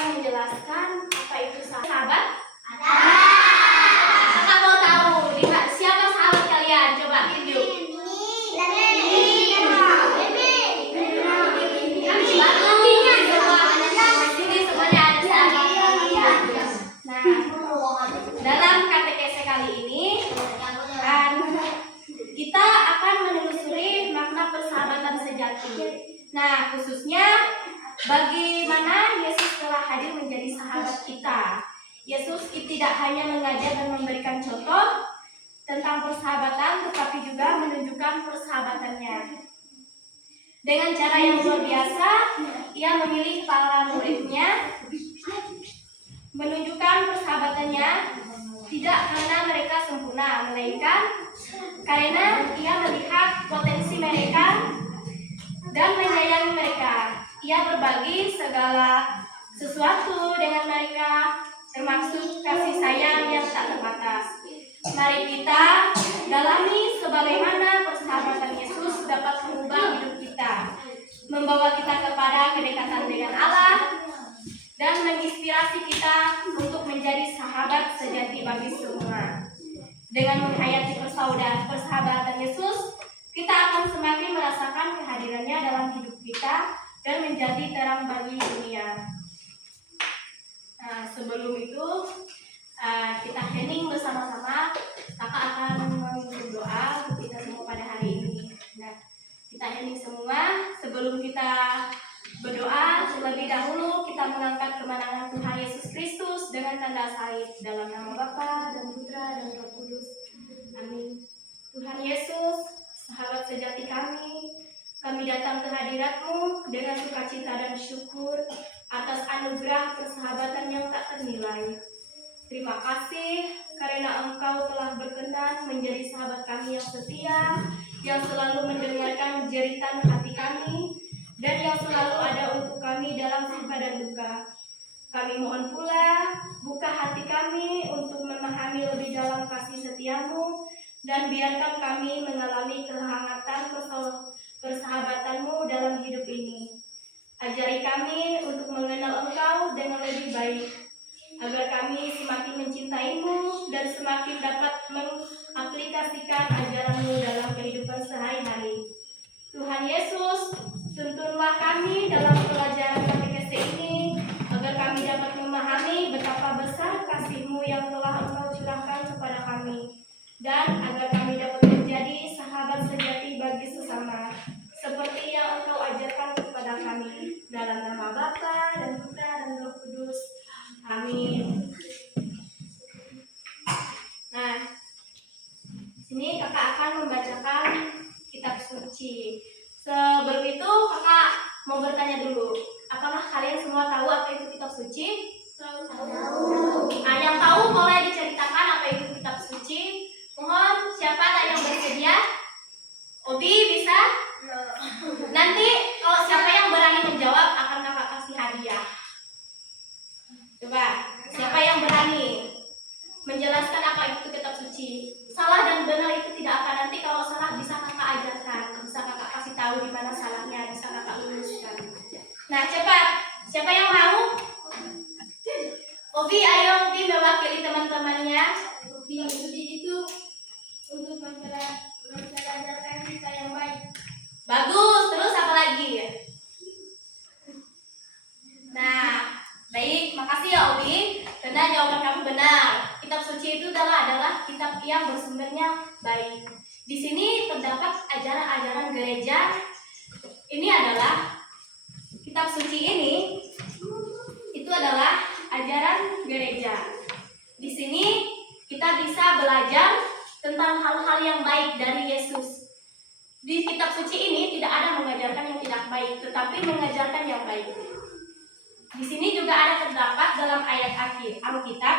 akan menjelaskan apa itu sahabat. Ada. Kakak mau tahu siapa sahabat kalian? Coba tunjuk. Dalam katekese kali ini kita akan menelusuri makna persahabatan sejati. Nah, khususnya bagaimana Yesus telah hadir menjadi sahabat kita. Yesus tidak hanya mengajar dan memberikan contoh tentang persahabatan, tetapi juga menunjukkan persahabatannya. Dengan cara yang luar biasa, ia memilih para muridnya menunjukkan persahabatannya tidak karena mereka sempurna, melainkan karena ia melihat potensi mereka dan menyayangi mereka. Ia berbagi segala sesuatu dengan mereka, termasuk kasih sayang yang tak terbatas. Mari kita dalami sebagaimana persahabatan Yesus dapat mengubah hidup kita, membawa kita kepada kedekatan dengan Allah, dan menginspirasi kita untuk menjadi sahabat sejati bagi semua. Dengan menghayati persahabatan Yesus, kita akan semakin merasakan kehadirannya dalam hidup kita dan menjadi terang bagi dunia. Nah, sebelum itu kita hening bersama-sama. Kakak akan memimpin doa untuk kita semua pada hari ini. Nah, kita hening semua. Sebelum kita berdoa, terlebih dahulu kita mengangkat kemenangan Tuhan Yesus Kristus dengan tanda salib dalam nama Bapa dan Putra dan Roh Kudus. Amin. Tuhan Yesus, sahabat sejati kami datang ke hadirat-Mu dengan sukacita dan syukur atas anugerah persahabatan yang tak ternilai. Terima kasih karena Engkau telah berkenan menjadi sahabat kami yang setia, yang selalu mendengarkan jeritan hati kami, dan yang selalu ada untuk kami dalam suka dan duka. Kami mohon pula buka hati kami untuk memahami lebih dalam kasih setia-Mu, dan biarkan kami mengalami kehangatan persahabatan-Mu dalam hidup ini. Ajari kami untuk mengenal Engkau dengan lebih baik, agar kami semakin mencintai-Mu dan semakin dapat mengaplikasikan ajaran-Mu dalam kehidupan sehari-hari. Tuhan Yesus, tuntunlah kami dalam pelajaran katekese ini, agar kami dapat memahami betapa besar kasih-Mu yang telah Engkau curahkan kepada kami, dan agar kami dapat menjadi sahabat sejati bagi sesama, seperti yang Engkau ajarkan kepada kami. Dalam nama Bapa dan Putra dan Roh Kudus. Amin. Nah, sini kakak akan membacakan kitab suci. Sebelum itu kakak mau bertanya dulu, apakah kalian semua tahu apa itu kitab suci? Tahu. Nah, yang tahu boleh diceritakan apa itu kitab suci. Mohon siapa yang bersedia? Obi bisa? Nanti kalau siapa yang berani menjawab akan kakak kasih hadiah. Coba, siapa yang berani menjelaskan apa itu kitab suci? Salah dan benar itu tidak akan, nanti kalau salah bisa kakak ajarkan, bisa kakak kasih tahu di mana salahnya, bisa kakak luruskan. Nah, cepat, siapa yang mau? Obi, ayo Obi mewakili teman-temannya. Kitab suci itu untuk mengajarkan kita yang baik. Bagus, terus apa lagi? Nah, baik, makasih ya Obi, karena jawaban kamu benar. Kitab suci itu adalah kitab yang bersumbernya baik. Di sini terdapat ajaran-ajaran gereja. Ini adalah kitab suci ini, itu adalah ajaran gereja. Di sini kita bisa belajar tentang hal-hal yang baik dari Yesus. Di kitab suci ini tidak ada mengajarkan yang tidak baik, tetapi mengajarkan yang baik. Di sini juga ada terdapat dalam ayat Alkitab,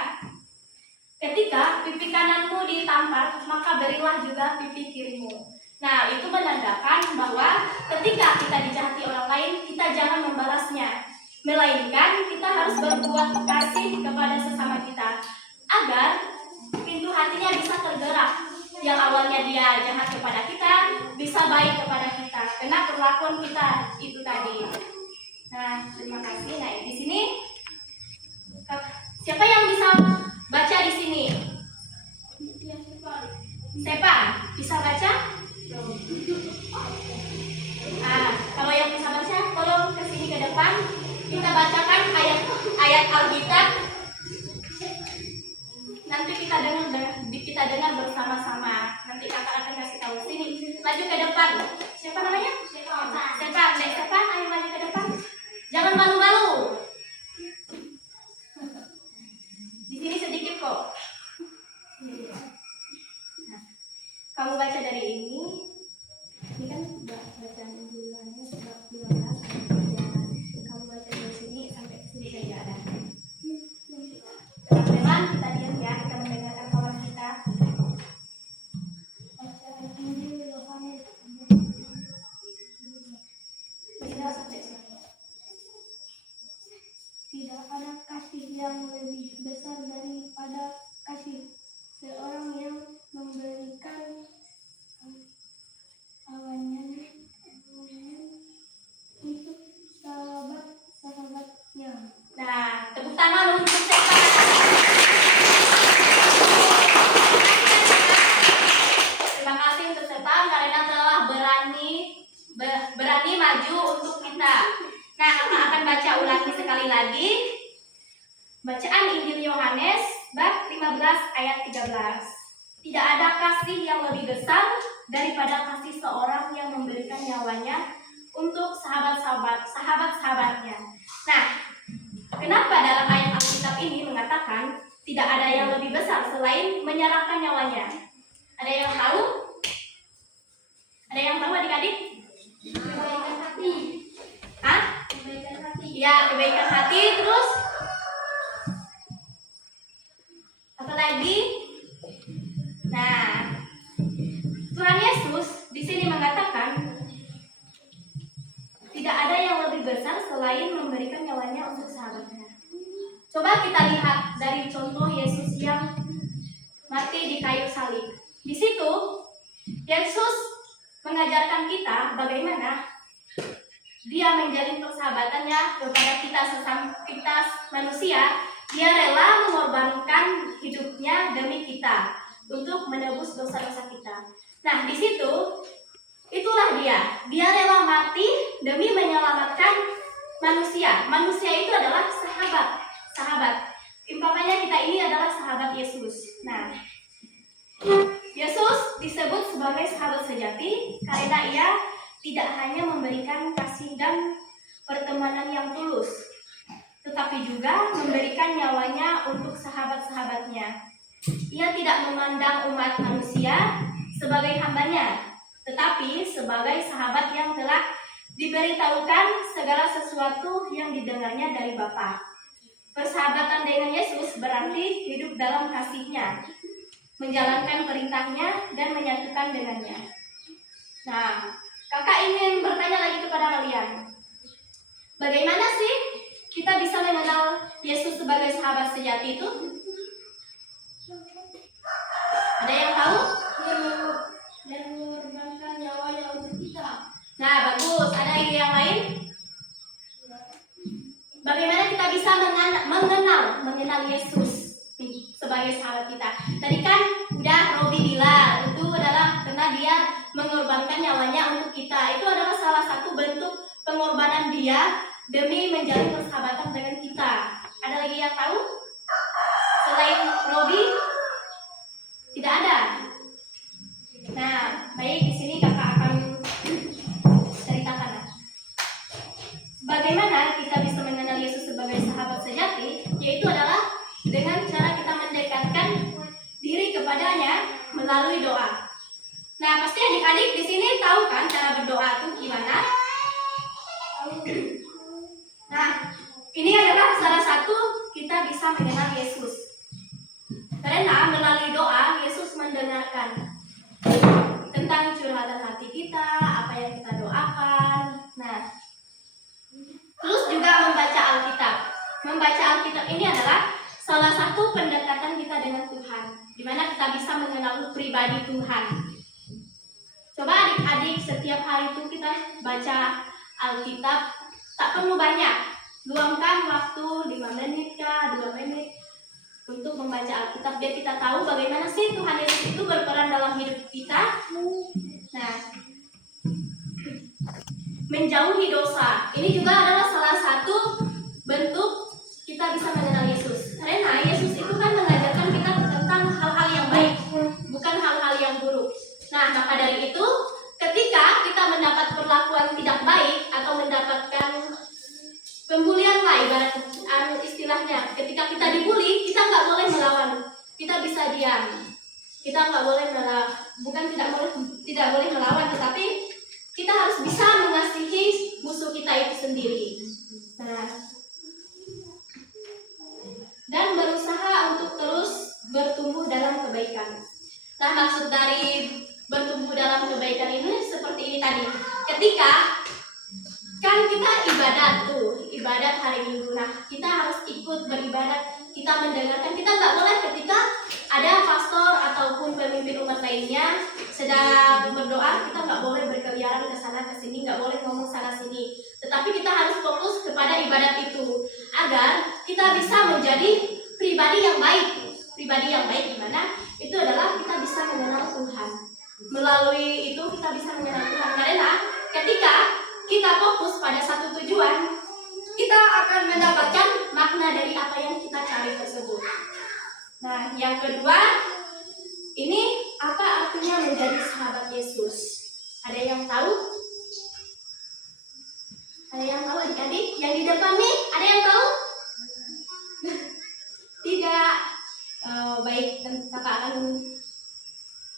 ketika pipi kananmu ditampar, maka berilah juga pipi kirimu. Nah, itu menandakan bahwa ketika kita dijahati orang lain, kita jangan membalasnya, melainkan kita harus berbuat kasih kepada sesama kita, agar pintu hatinya bisa tergerak. Yang awalnya dia jahat kepada kita, bisa baik kepada kita, karena perlakuan kita itu tadi. Nah, terima kasih. Nah, di sini ayat Alkitab. Nanti kita dengar bersama-sama. Nanti kakak akan kasih tahu. Sini, maju ke depan. Siapa namanya? Stefan, ayo maju ke depan. Jangan malu-malu. Di sini sedikit kok. Nah, kamu baca dari ini. Ini kan bacaan bulannya sebab 12. Kamu baca dari sini sampai sini saja ada. Teman-teman, kita diam ya, kita mendengarkan kawan kita. Bacaan Injil Yohanes. Tidak sampai sini. Tidak ada kasih yang lebih besar daripada kasih seorang yang memberikan awalnya untuk sahabat-sahabatnya. Nah, tepuk tangan untuk Stefan. Terima kasih untuk Stefan karena telah berani maju untuk kita. Nah, kakak akan baca ulangi sekali lagi. Bacaan Injil Yohanes bab 15 ayat 13. Tidak ada kasih yang lebih besar daripada kasih seorang yang memberikan nyawanya untuk sahabat-sahabatnya. Nah, kenapa dalam ayat Alkitab ini mengatakan tidak ada yang lebih besar selain menyerahkan nyawanya? Ada yang tahu? Ada yang tahu adik-adik? Kebaikan hati. Hah? Kebaikan hati. Ya, kebaikan hati. Terus apa lagi? Nah, Tuhan Yesus di sini mengatakan tidak ada yang lebih besar selain memberikan nyawanya untuk sahabatnya. Coba kita lihat dari contoh Yesus yang mati di kayu salib. Di situ Yesus mengajarkan kita bagaimana dia menjalin persahabatannya kepada kita manusia. Dia rela mengorbankan hidupnya demi kita untuk menebus dosa-dosa kita. Nah, di situ itulah dia rela mati demi menyelamatkan manusia. Manusia itu adalah sahabat. Umpamanya kita ini adalah sahabat Yesus. Nah, Yesus disebut sebagai sahabat sejati karena ia tidak hanya memberikan kasih dan pertemanan yang tulus, tetapi juga memberikan nyawanya untuk sahabat-sahabatnya. Ia tidak memandang umat manusia sebagai hambanya, tetapi sebagai sahabat yang telah diberitahukan segala sesuatu yang didengarnya dari Bapa. Persahabatan dengan Yesus berarti hidup dalam kasih-Nya, menjalankan perintah-Nya dan menyatukan dengannya. Nah, kakak ingin bertanya lagi kepada kalian. Bagaimana sih kita bisa mengenal Yesus sebagai sahabat sejati itu? Ada yang tahu? Dia mengorbankan nyawanya untuk kita. Nah, bagus. Ada ide yang lain? Bagaimana kita bisa mengenal Yesus sebagai sahabat kita? Tadi kan udah Robi bilang itu adalah karena dia mengorbankan nyawanya untuk kita. Itu adalah salah satu bentuk pengorbanan dia demi menjalin persahabatan dengan kita. Ada lagi yang tahu? Selain Robi? Tidak ada. Nah, baik, di sini kakak akan ceritakan. Bagaimana kita bisa mengenal Yesus sebagai sahabat sejati? Yaitu adalah dengan cara kita mendekatkan diri kepadanya melalui doa. Nah, pasti adik-adik di sini tahu kan cara berdoa itu gimana? Nah, ini adalah salah satu kita bisa mengenal Yesus. Karena melalui doa Yesus mendengarkan tentang curhatan hati kita, apa yang kita doakan. Nah, terus juga membaca Alkitab. Membaca Alkitab ini adalah salah satu pendekatan kita dengan Tuhan, di mana kita bisa mengenal pribadi Tuhan. Coba adik-adik setiap hari itu kita baca Alkitab, tak perlu banyak. Luangkan waktu 5 menit kah, 2 menit untuk membaca Alkitab biar kita tahu bagaimana sih Tuhan Yesus itu berperan dalam hidup kita. Nah, menjauhi dosa. Ini juga adalah salah satu bentuk kita bisa istilahnya ketika kita dibully, kita nggak boleh melawan, kita bisa diam. Kita nggak boleh tidak boleh melawan, tetapi kita harus bisa mengasihi musuh kita itu sendiri. Nah, dan berusaha untuk terus bertumbuh dalam kebaikan. Nah, maksud dari bertumbuh dalam kebaikan ini seperti ini tadi. Ketika kan kita ibadat hari Minggu. Nah, kita harus ikut beribadat, kita mendengarkan. Kita nggak boleh ketika ada pastor ataupun pemimpin umat lainnya sedang berdoa, kita nggak boleh berkeliaran ke sana ke sini, nggak boleh ngomong sana sini. Tetapi kita harus fokus kepada ibadat itu agar kita bisa menjadi pribadi yang baik. Pribadi yang baik gimana? Itu adalah kita bisa mengenal Tuhan. Melalui itu kita bisa mengenal Tuhan. Karena ketika kita fokus pada satu tujuan, kita akan mendapatkan makna dari apa yang kita cari tersebut. Nah, yang kedua, ini apa artinya menjadi sahabat Yesus? Ada yang tahu? Ada yang tahu adik-adik? Yang di depan nih, ada yang tahu? Tidak. Baik, dan kakak akan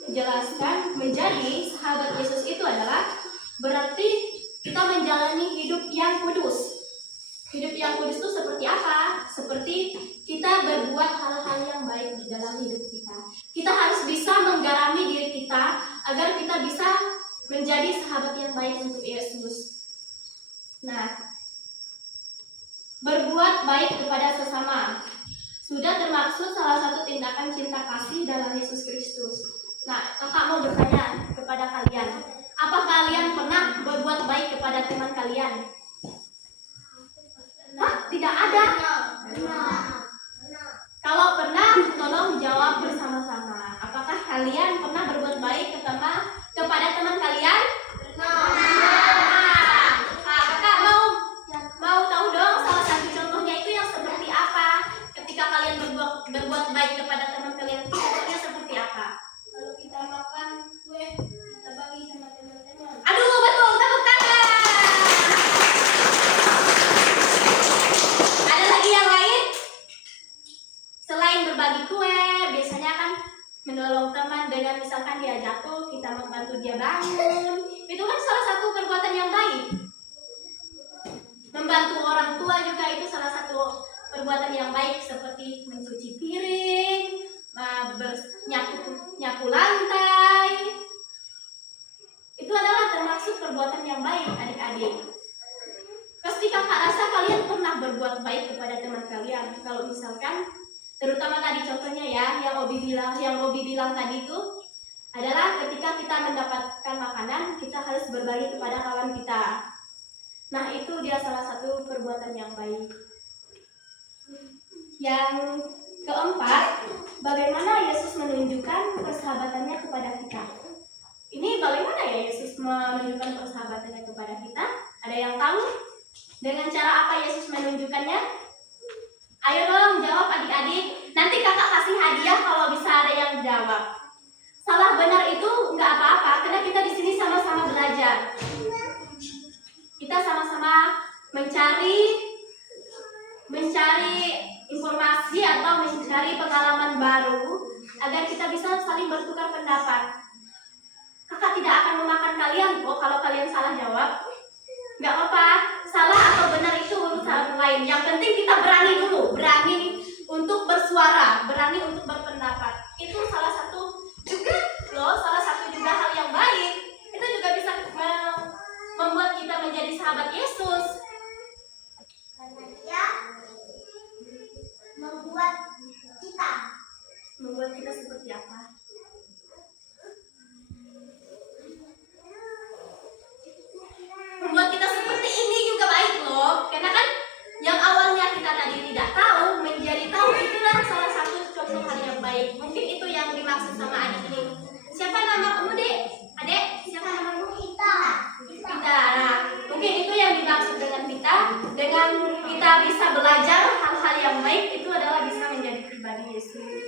menjelaskan. Menjadi sahabat Yesus itu adalah berarti kita menjalani hidup yang kudus. Hidup yang kudus itu seperti apa? Seperti kita berbuat hal-hal yang baik di dalam hidup kita. Kita harus bisa menggarami diri kita agar kita bisa menjadi sahabat yang baik untuk Yesus. Nah, berbuat baik kepada sesama sudah termaksud salah satu tindakan cinta kasih dalam Yesus Kristus. Nah, kakak mau bertanya kepada kalian, apa kalian pernah berbuat baik kepada teman kalian? Hah? Tidak ada? Kalau pernah, tolong jawab bersama-sama. Apakah kalian pernah berbuat baik kepada teman kalian? Kakak mau tahu dong salah satu contohnya itu yang seperti apa? Ketika kalian berbuat baik kepada teman kalian, contohnya seperti apa? Kalau kita makan kue, kita bagi sama teman-teman. Aduh, betul, tepuk tangan. Ada lagi yang lain? Selain berbagi kue, biasanya kan menolong teman dengan misalkan dia jatuh, kita membantu dia bangun. Itu kan salah satu perbuatan yang baik. Membantu orang tua juga itu salah satu perbuatan yang baik, seperti mencuci piring, nyapu lantai. Itu adalah termasuk perbuatan yang baik, adik-adik. Pasti kakak rasa kalian pernah berbuat baik kepada teman kalian. Kalau misalkan, terutama tadi contohnya ya, yang Robi bilang tadi itu adalah ketika kita mendapatkan makanan, kita harus berbagi kepada kawan kita. Nah, itu dia salah satu perbuatan yang baik. Yang keempat, bagaimana Yesus menunjukkan persahabatannya kepada kita. Ini bagaimana ya Yesus menunjukkan persahabatannya kepada kita? Ada yang tahu? Dengan cara apa Yesus menunjukkannya? Ayo dong jawab adik-adik. Nanti kakak kasih hadiah kalau bisa ada yang jawab. Salah benar itu nggak apa-apa, karena kita di sini sama-sama belajar. Kita sama-sama mencari informasi atau mencari pengalaman baru agar kita bisa saling bertukar pendapat. Kakak tidak akan memakan kalian kok kalau kalian salah jawab. Nggak apa-apa, salah atau benar itu urusan lain. Yang penting kita berani dulu, berani untuk bersuara, berani untuk berpendapat. Itu salah satu juga hal yang baik. Itu juga bisa membuat kita menjadi sahabat Yesus. Karena dia membuat kita seperti apa? Membuat kita seperti ini juga baik loh. Karena kan yang awalnya kita tadi tidak tahu menjadi tahu, itulah salah satu contoh hal yang baik. Mungkin itu yang dimaksud sama adik ini. Siapa nama kamu, Dek? Adek, siapa namamu? kita. Nah, mungkin itu yang dimaksud dengan kita. Dengan kita bisa belajar hal-hal yang baik, itu adalah bisa menjadi pribadi Yesus,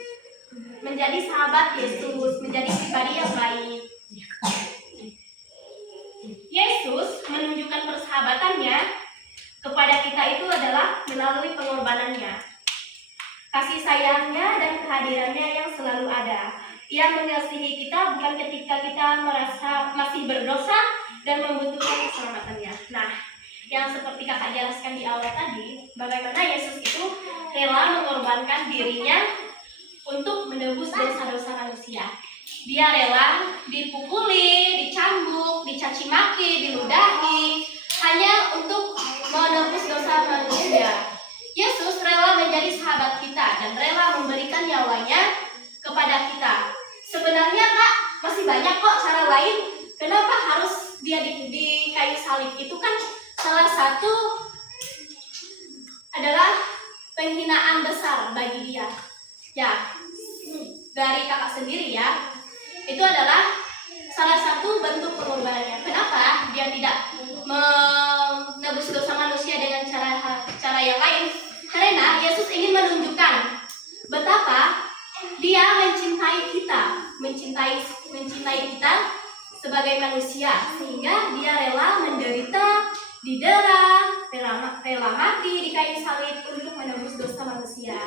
menjadi sahabat Yesus, menjadi pribadi yang baik. Yesus menunjukkan persahabatannya kepada kita itu adalah melalui pengorbanannya. kasih sayangnya dan kehadirannya yang selalu ada. Ia mengasihi kita bukan ketika kita merasa masih berdosa dan membutuhkan keselamatannya. Nah, yang seperti kakak jelaskan di awal tadi, bagaimana Yesus itu rela mengorbankan dirinya untuk menebus dosa-dosa manusia. Dia rela dipukuli, dicambuk, dicaci maki, diludahi, hanya untuk menebus dosa manusia. Yesus rela menjadi sahabat kita dan rela memberikan nyawanya kepada kita. Sebenarnya Kak, masih banyak kok cara lain. Kenapa harus dia di kayu salib? Itu kan salah satu adalah penghinaan besar bagi dia. Ya, dari kakak sendiri ya, itu adalah salah satu bentuk pengorbanannya. Kenapa dia tidak menebus dosa manusia dengan cara yang lain? Karena Yesus ingin menunjukkan betapa dia mencintai kita sebagai manusia, sehingga dia rela menderita, didera, rela mati di kayu salib untuk menebus dosa manusia.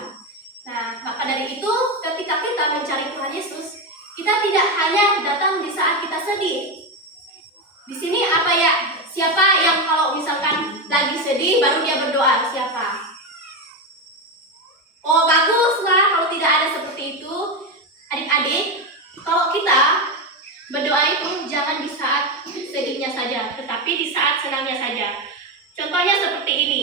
Nah, maka dari itu ketika kita mencari Tuhan Yesus, kita tidak hanya datang di saat kita sedih. Di sini apa ya? Siapa yang kalau misalkan lagi sedih baru dia berdoa? Siapa? Oh, baguslah kalau tidak ada seperti itu. Adik-adik, kalau kita berdoa itu jangan di saat sedihnya saja, tetapi di saat senangnya saja. Contohnya seperti ini.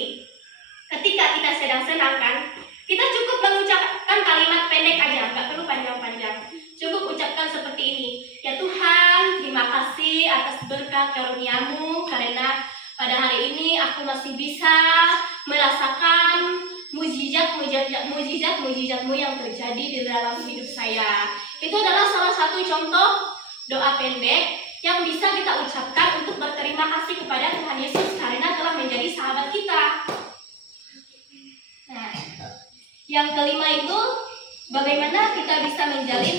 Ketika kita sedang senang kan, kita cukup mengucapkan kalimat pendek aja, nggak perlu panjang-panjang. Cukup ucapkan seperti ini. Ya Tuhan, terima kasih atas berkat karunia-Mu, karena pada hari ini aku masih bisa merasakan mujizat-mujizat-Mu yang terjadi di dalam hidup saya. Itu adalah salah satu contoh doa pendek yang bisa kita ucapkan untuk berterima kasih kepada Tuhan Yesus karena telah menjadi sahabat kita. Nah, yang kelima itu bagaimana kita bisa menjalin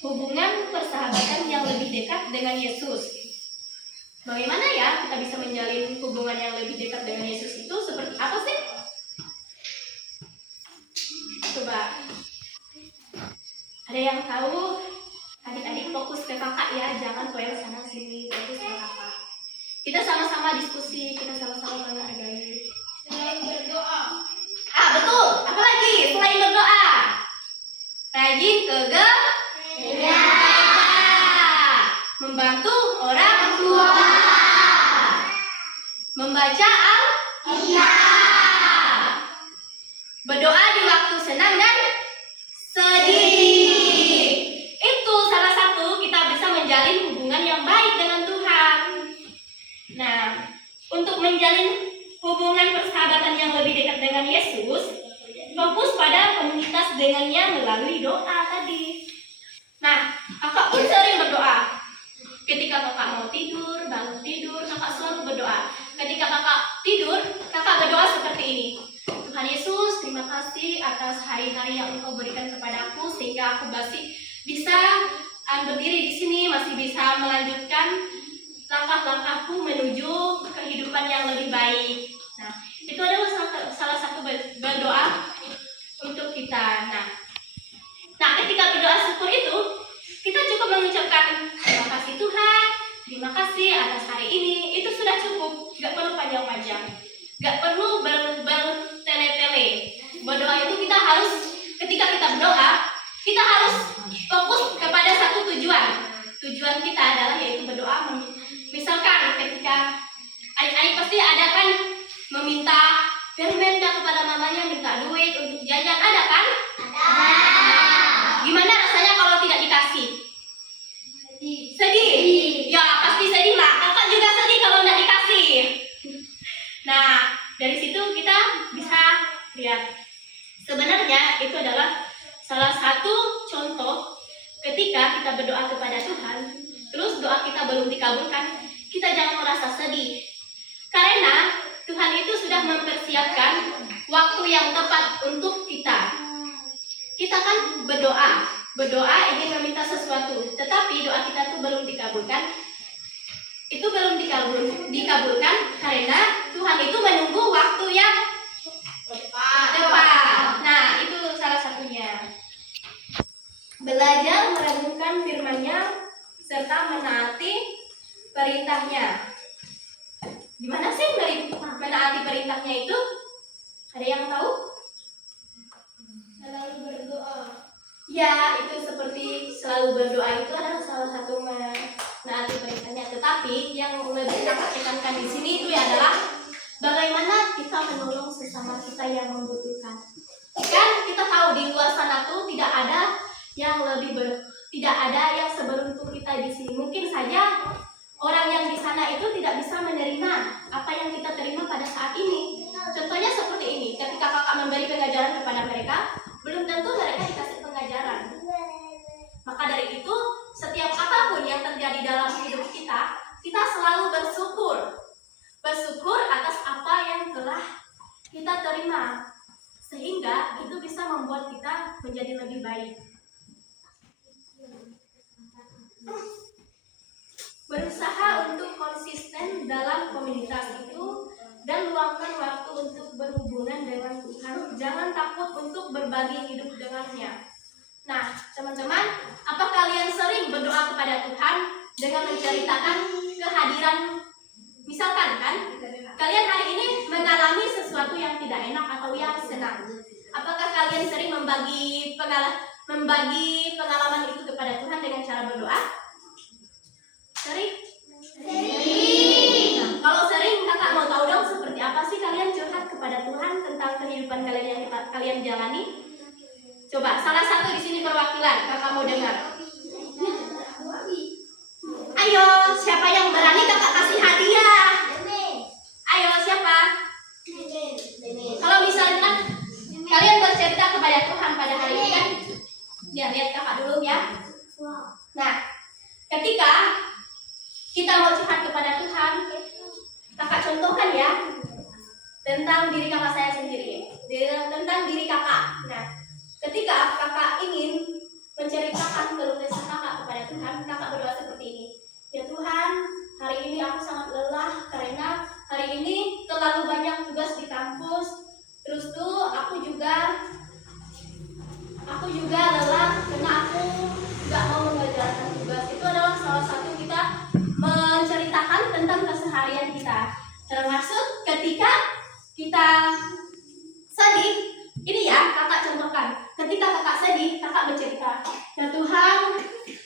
hubungan persahabatan yang lebih dekat dengan Yesus. Bagaimana ya kita bisa menjalin hubungan yang lebih dekat dengan Yesus itu seperti apa sih? Coba, ada yang tahu? Adik-adik fokus ke kakak ya, jangan poel sana sini, fokus ke kakak. Kita sama-sama diskusi, kita sama-sama menghargai. Selain berdoa. Ah betul, apa lagi selain berdoa? Rajin ke gereja, membantu orang tua, membaca Alkitab, berdoa di waktu senang dan sedih. Itu salah satu kita bisa menjalin hubungan yang baik dengan Tuhan. Nah, untuk menjalin hubungan persahabatan yang lebih dekat dengan Yesus, fokus pada komunitas dengannya melalui doa tadi. Nah, kakak pun sering berdoa. Ketika kakak mau tidur, bangun tidur, kakak selalu berdoa. Ketika kakak tidur, kakak berdoa seperti ini. Tuhan Yesus, terima kasih atas hari-hari yang Engkau berikan kepadaku sehingga aku masih bisa berdiri di sini, masih bisa melanjutkan langkah-langkahku menuju kehidupan yang lebih baik. Nah, itu adalah salah satu berdoa untuk kita. Nah, ketika berdoa syukur itu, kita cukup mengucapkan terima kasih Tuhan, terima kasih atas hari ini. Itu sudah cukup, nggak perlu panjang-panjang, nggak perlu bertele-tele. Berdoa itu kita harus, ketika kita berdoa, kita harus fokus kepada satu tujuan. Tujuan kita adalah yaitu berdoa. Misalkan ketika adik-adik pasti ada kan meminta permen kepada mamanya, minta duit untuk jajan, ada kan? Ada. Gimana rasanya kalau tidak dikasih? Sedih. Ya pasti sedih lah. Kakak juga sedih kalau tidak dikasih. Nah, dari situ kita bisa lihat sebenarnya itu adalah salah satu contoh ketika kita berdoa kepada Tuhan, terus doa kita belum dikabulkan, kita jangan merasa sedih. Karena Tuhan itu sudah mempersiapkan waktu yang tepat untuk kita. Kita kan berdoa ingin meminta sesuatu, tetapi doa kita itu belum dikabulkan. Itu belum dikabulkan karena Tuhan itu menunggu waktu yang tepat. Nah, itu salah satu belajar merenungkan firman-Nya serta menaati perintahnya. Gimana sih menaati perintahnya itu? Ada yang tahu? Selalu berdoa. Ya, itu seperti selalu berdoa itu adalah salah satu menaati perintahnya. Tetapi yang lebih kakak tekankan di sini itu adalah bagaimana kita menolong sesama kita yang membutuhkan. Kan kita tahu di luar sana tuh tidak ada yang tidak ada yang seberuntung kita di sini. Mungkin saja orang yang di sana itu tidak bisa menerima apa yang kita terima pada saat ini. Contohnya seperti ini, ketika kakak memberi pengajaran kepada mereka, belum tentu mereka dikasih pengajaran. Maka dari itu, setiap apapun yang terjadi dalam hidup kita, kita selalu bersyukur. Bersyukur atas apa yang telah kita terima. Sehingga itu bisa membuat kita menjadi lebih baik. Berusaha untuk konsisten dalam komunitas itu dan luangkan waktu untuk berhubungan dengan Tuhan. Jangan takut untuk berbagi hidup dengannya. Nah, teman-teman, apa kalian sering berdoa kepada Tuhan dengan menceritakan kehadiran? Misalkan kan, kalian hari ini mengalami sesuatu yang tidak enak atau yang senang. Apakah kalian sering membagi pengalaman itu kepada Tuhan dengan cara berdoa? Sering? Nah, kalau sering, kakak mau tahu dong seperti apa sih kalian curhat kepada Tuhan tentang kehidupan kalian yang kalian jalani? Coba, salah satu di sini perwakilan, kakak mau dengar. Ayo, siapa yang berani kakak kasih hadiah? Ayo, siapa? Kalau misalnya kalian bercerita kepada Tuhan pada hari ini kan, ya lihat kakak dulu ya. Nah, ketika kita mau curhat kepada Tuhan, kakak contohkan ya tentang diri kakak saya sendiri, tentang diri kakak. Nah, ketika kakak ingin menceritakan keluh kesah kakak kepada Tuhan, kakak berdoa seperti ini. Ya Tuhan, hari ini aku sangat lelah karena hari ini terlalu banyak tugas di kampus. Terus tuh aku juga lelah karena aku nggak mau mengerjakan tugas. Itu adalah salah satu kita menceritakan tentang keseharian kita. Termasuk ketika kita sedih, ini ya kakak contohkan. Ketika kakak sedih, kakak bercerita, ya Tuhan,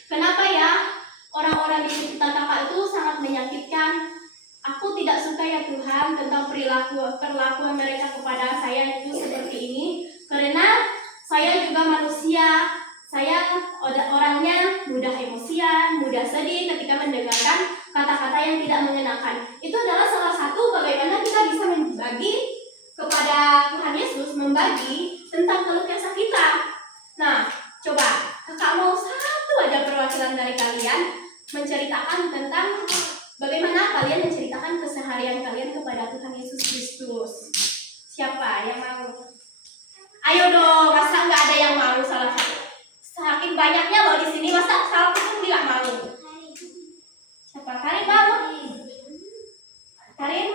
kenapa ya orang-orang di sekitar kakak itu sangat menyakitkan? Aku tidak suka ya Tuhan tentang perlakuan mereka kepada saya itu seperti ini. Karena saya juga manusia, saya orangnya mudah emosian, mudah sedih ketika mendengarkan kata-kata yang tidak menyenangkan. Itu adalah salah satu bagaimana kita bisa membagi kepada Tuhan Yesus, membagi tentang keluh kesah kita. Nah, coba kakak mau satu aja perwakilan dari kalian menceritakan tentang bagaimana kalian menceritakan keseharian kalian kepada Tuhan Yesus Kristus. Siapa yang mau? Ayo dong, masa nggak ada yang mau salah satu? Saking banyaknya loh di sini, masa satu pun nggak mau? Siapa? Karin mau? Karin?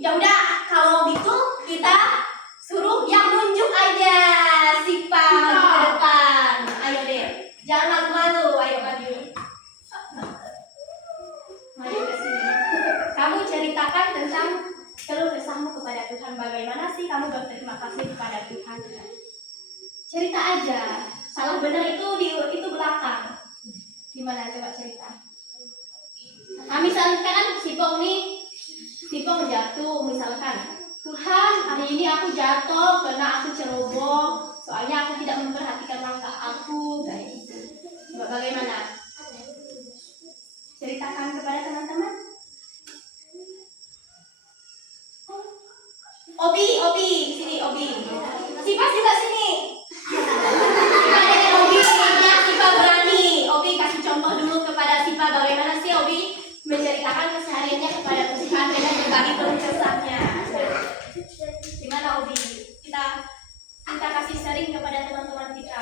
Ya udah, kalau gitu kita suruh yang nunjuk aja Sipa ke depan. Ayo deh, jangan malu-malu, ayo maju. Maju ke sini. Kamu ceritakan tentang keluh kesahmu kepada Tuhan. Bagaimana sih kamu berterima kasih kepada Tuhan? Cerita aja. Salah benar itu belakang. Gimana coba cerita? Nah, misalkan Sipong jatuh misalkan. Tuhan, hari ini aku jatuh karena aku ceroboh. Soalnya aku tidak memperhatikan langkah aku. Kayak gitu. Coba bagaimana? Ceritakan kepada teman-teman. Obi, sini Obi. Sipa juga sini. Sipa dengan Obi, ya Sipa berani. Obi kasih contoh dulu kepada Sipa bagaimana sih Obi menceritakan kesehariannya kepada Tuhan dengan berbagi keluh kesahnya. Gimana Obi? Kita kasih sharing kepada teman-teman kita.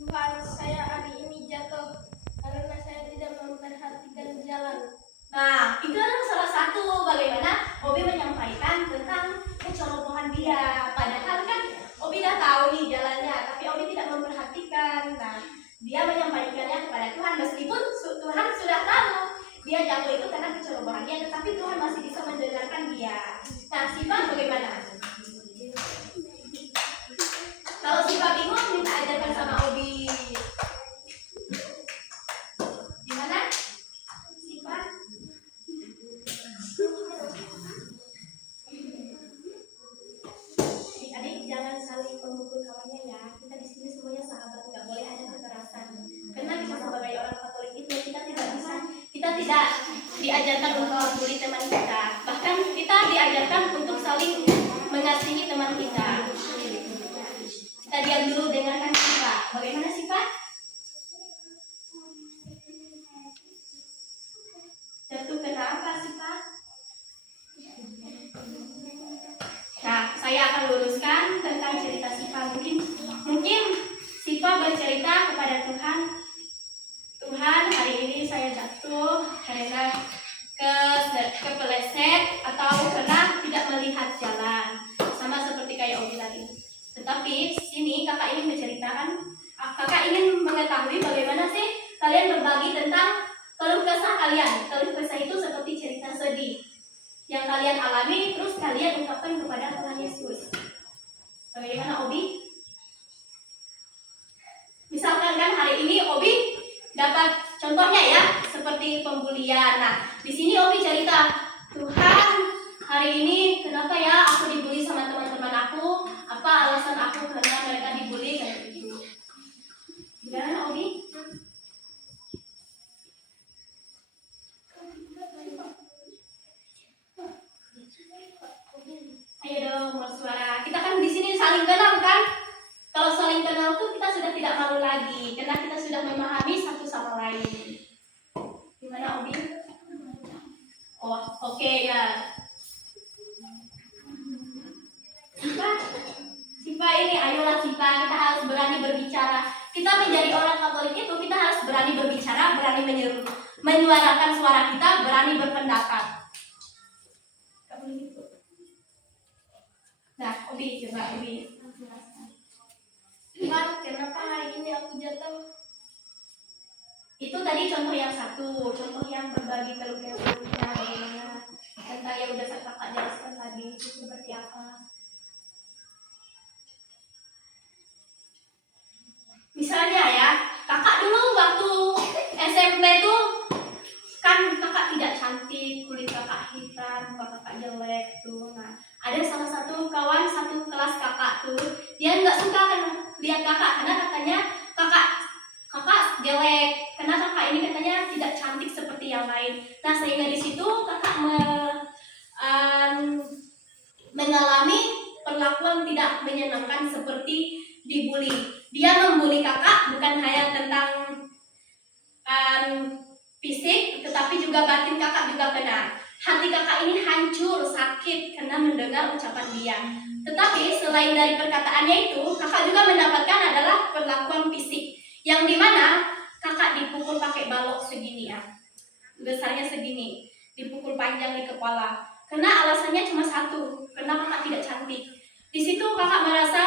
Tuhan, saya hari ini jatuh karena saya tidak memperhatikan jalan. Nah, itu adalah salah satu bagaimana Obi menyampaikan tentang kecerobohan dia. Padahal kan Obi dah tahu Tuhan, meskipun Tuhan sudah tahu dia jatuh itu karena kecerobohannya, tetapi Tuhan masih bisa mendengarkan dia. Nah, Siva bagaimana? Kalau Siva bingung, minta ajarkan sama Obi. Gimana? Siva? Adik jangan saling memukul kawannya ya. Kita di sini semuanya sahabat, nggak boleh ada kekerasan. Karena kita sebagai orang Katolik itu kita tidak diajarkan untuk membuli teman kita. Bahkan kita diajarkan untuk saling mengasihi teman kita. Kita diam dulu, dengarkan Siva. Bagaimana Siva? Jatuh kenapa Siva? Nah, saya akan luruskan tentang cerita Siva. Mungkin Siva bercerita kepada Tuhan, Tuhan, hari ini saya jatuh karena kepeleset atau karena tidak melihat jalan, sama seperti kayak Obi tadi. Tetapi sini kakak ingin menceritakan, kakak ingin mengetahui bagaimana sih kalian berbagi tentang keluh kesah kalian. Keluh kesah itu seperti cerita sedih yang kalian alami, terus kalian ungkapkan kepada Tuhan Yesus. Bagaimana Obi? Misalkan kan hari ini Obi dapat contohnya ya, seperti pembulian. Nah, di sini Obi cerita, Tuhan, hari ini kenapa ya aku dibully sama teman-teman aku? Apa alasan aku karena mereka dibully kayak gitu? Gimana Obi? Ayo dong, bersuara. Kita kan di sini saling kenal kan? Kalau saling kenal tuh kita sudah tidak malu lagi, karena kita sudah memahami satu sama lain. Gimana Obi? Oh, oke ya. Siva ini, ayolah Siva, kita harus berani berbicara. Kita menjadi orang Katolik itu kita harus berani berbicara, berani menyuarakan suara kita, berani berpendapat. Nah, Obi, coba Obi. Tuhan, kenapa hari ini aku jatuh? Itu tadi contoh yang satu, contoh yang berbagi keluh kesahnya bagaimana tentang yang udah kakak jelaskan tadi itu seperti apa. Misalnya ya, kakak dulu waktu SMP tuh kan kakak tidak cantik, kulit kakak hitam, muka kakak jelek tuh. Nah, ada salah satu kawan satu kelas kakak tuh, dia nggak suka kan lihat kakak karena katanya kakak jelek, karena kakak ini katanya tidak cantik seperti yang lain. Nah, sehingga di situ kakak mengalami perlakuan tidak menyenangkan seperti dibully. Dia membuli kakak bukan hanya tentang fisik, tetapi juga batin kakak juga kena. Hati kakak ini hancur, sakit karena mendengar ucapan dia. Tetapi selain dari perkataannya itu, kakak juga mendapatkan adalah perlakuan fisik, yang dimana kakak dipukul pakai balok segini ya, besarnya segini, dipukul panjang di kepala. Karena alasannya cuma satu, karena kakak tidak cantik. Di situ kakak merasa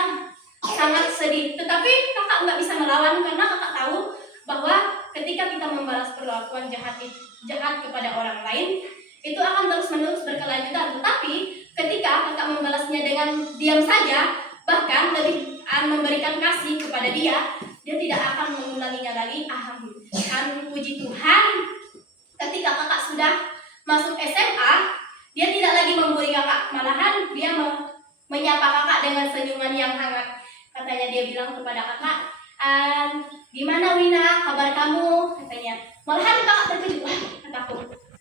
sangat sedih, tetapi kakak nggak bisa melawan karena kakak tahu bahwa ketika kita membalas perlakuan jahat kepada orang lain, itu akan terus-menerus berkelanjutan. Tetapi ketika kakak membalasnya dengan diam saja, bahkan lebih memberikan kasih kepada dia tidak akan mengulanginya lagi. Puji Tuhan, ketika kakak sudah masuk SMA, dia tidak lagi membuli kakak, malahan dia menyapa kakak dengan senyuman yang hangat. Katanya dia bilang kepada kakak, gimana Wina, kabar kamu? Katanya. Malahan kakak terkejut, wah kataku,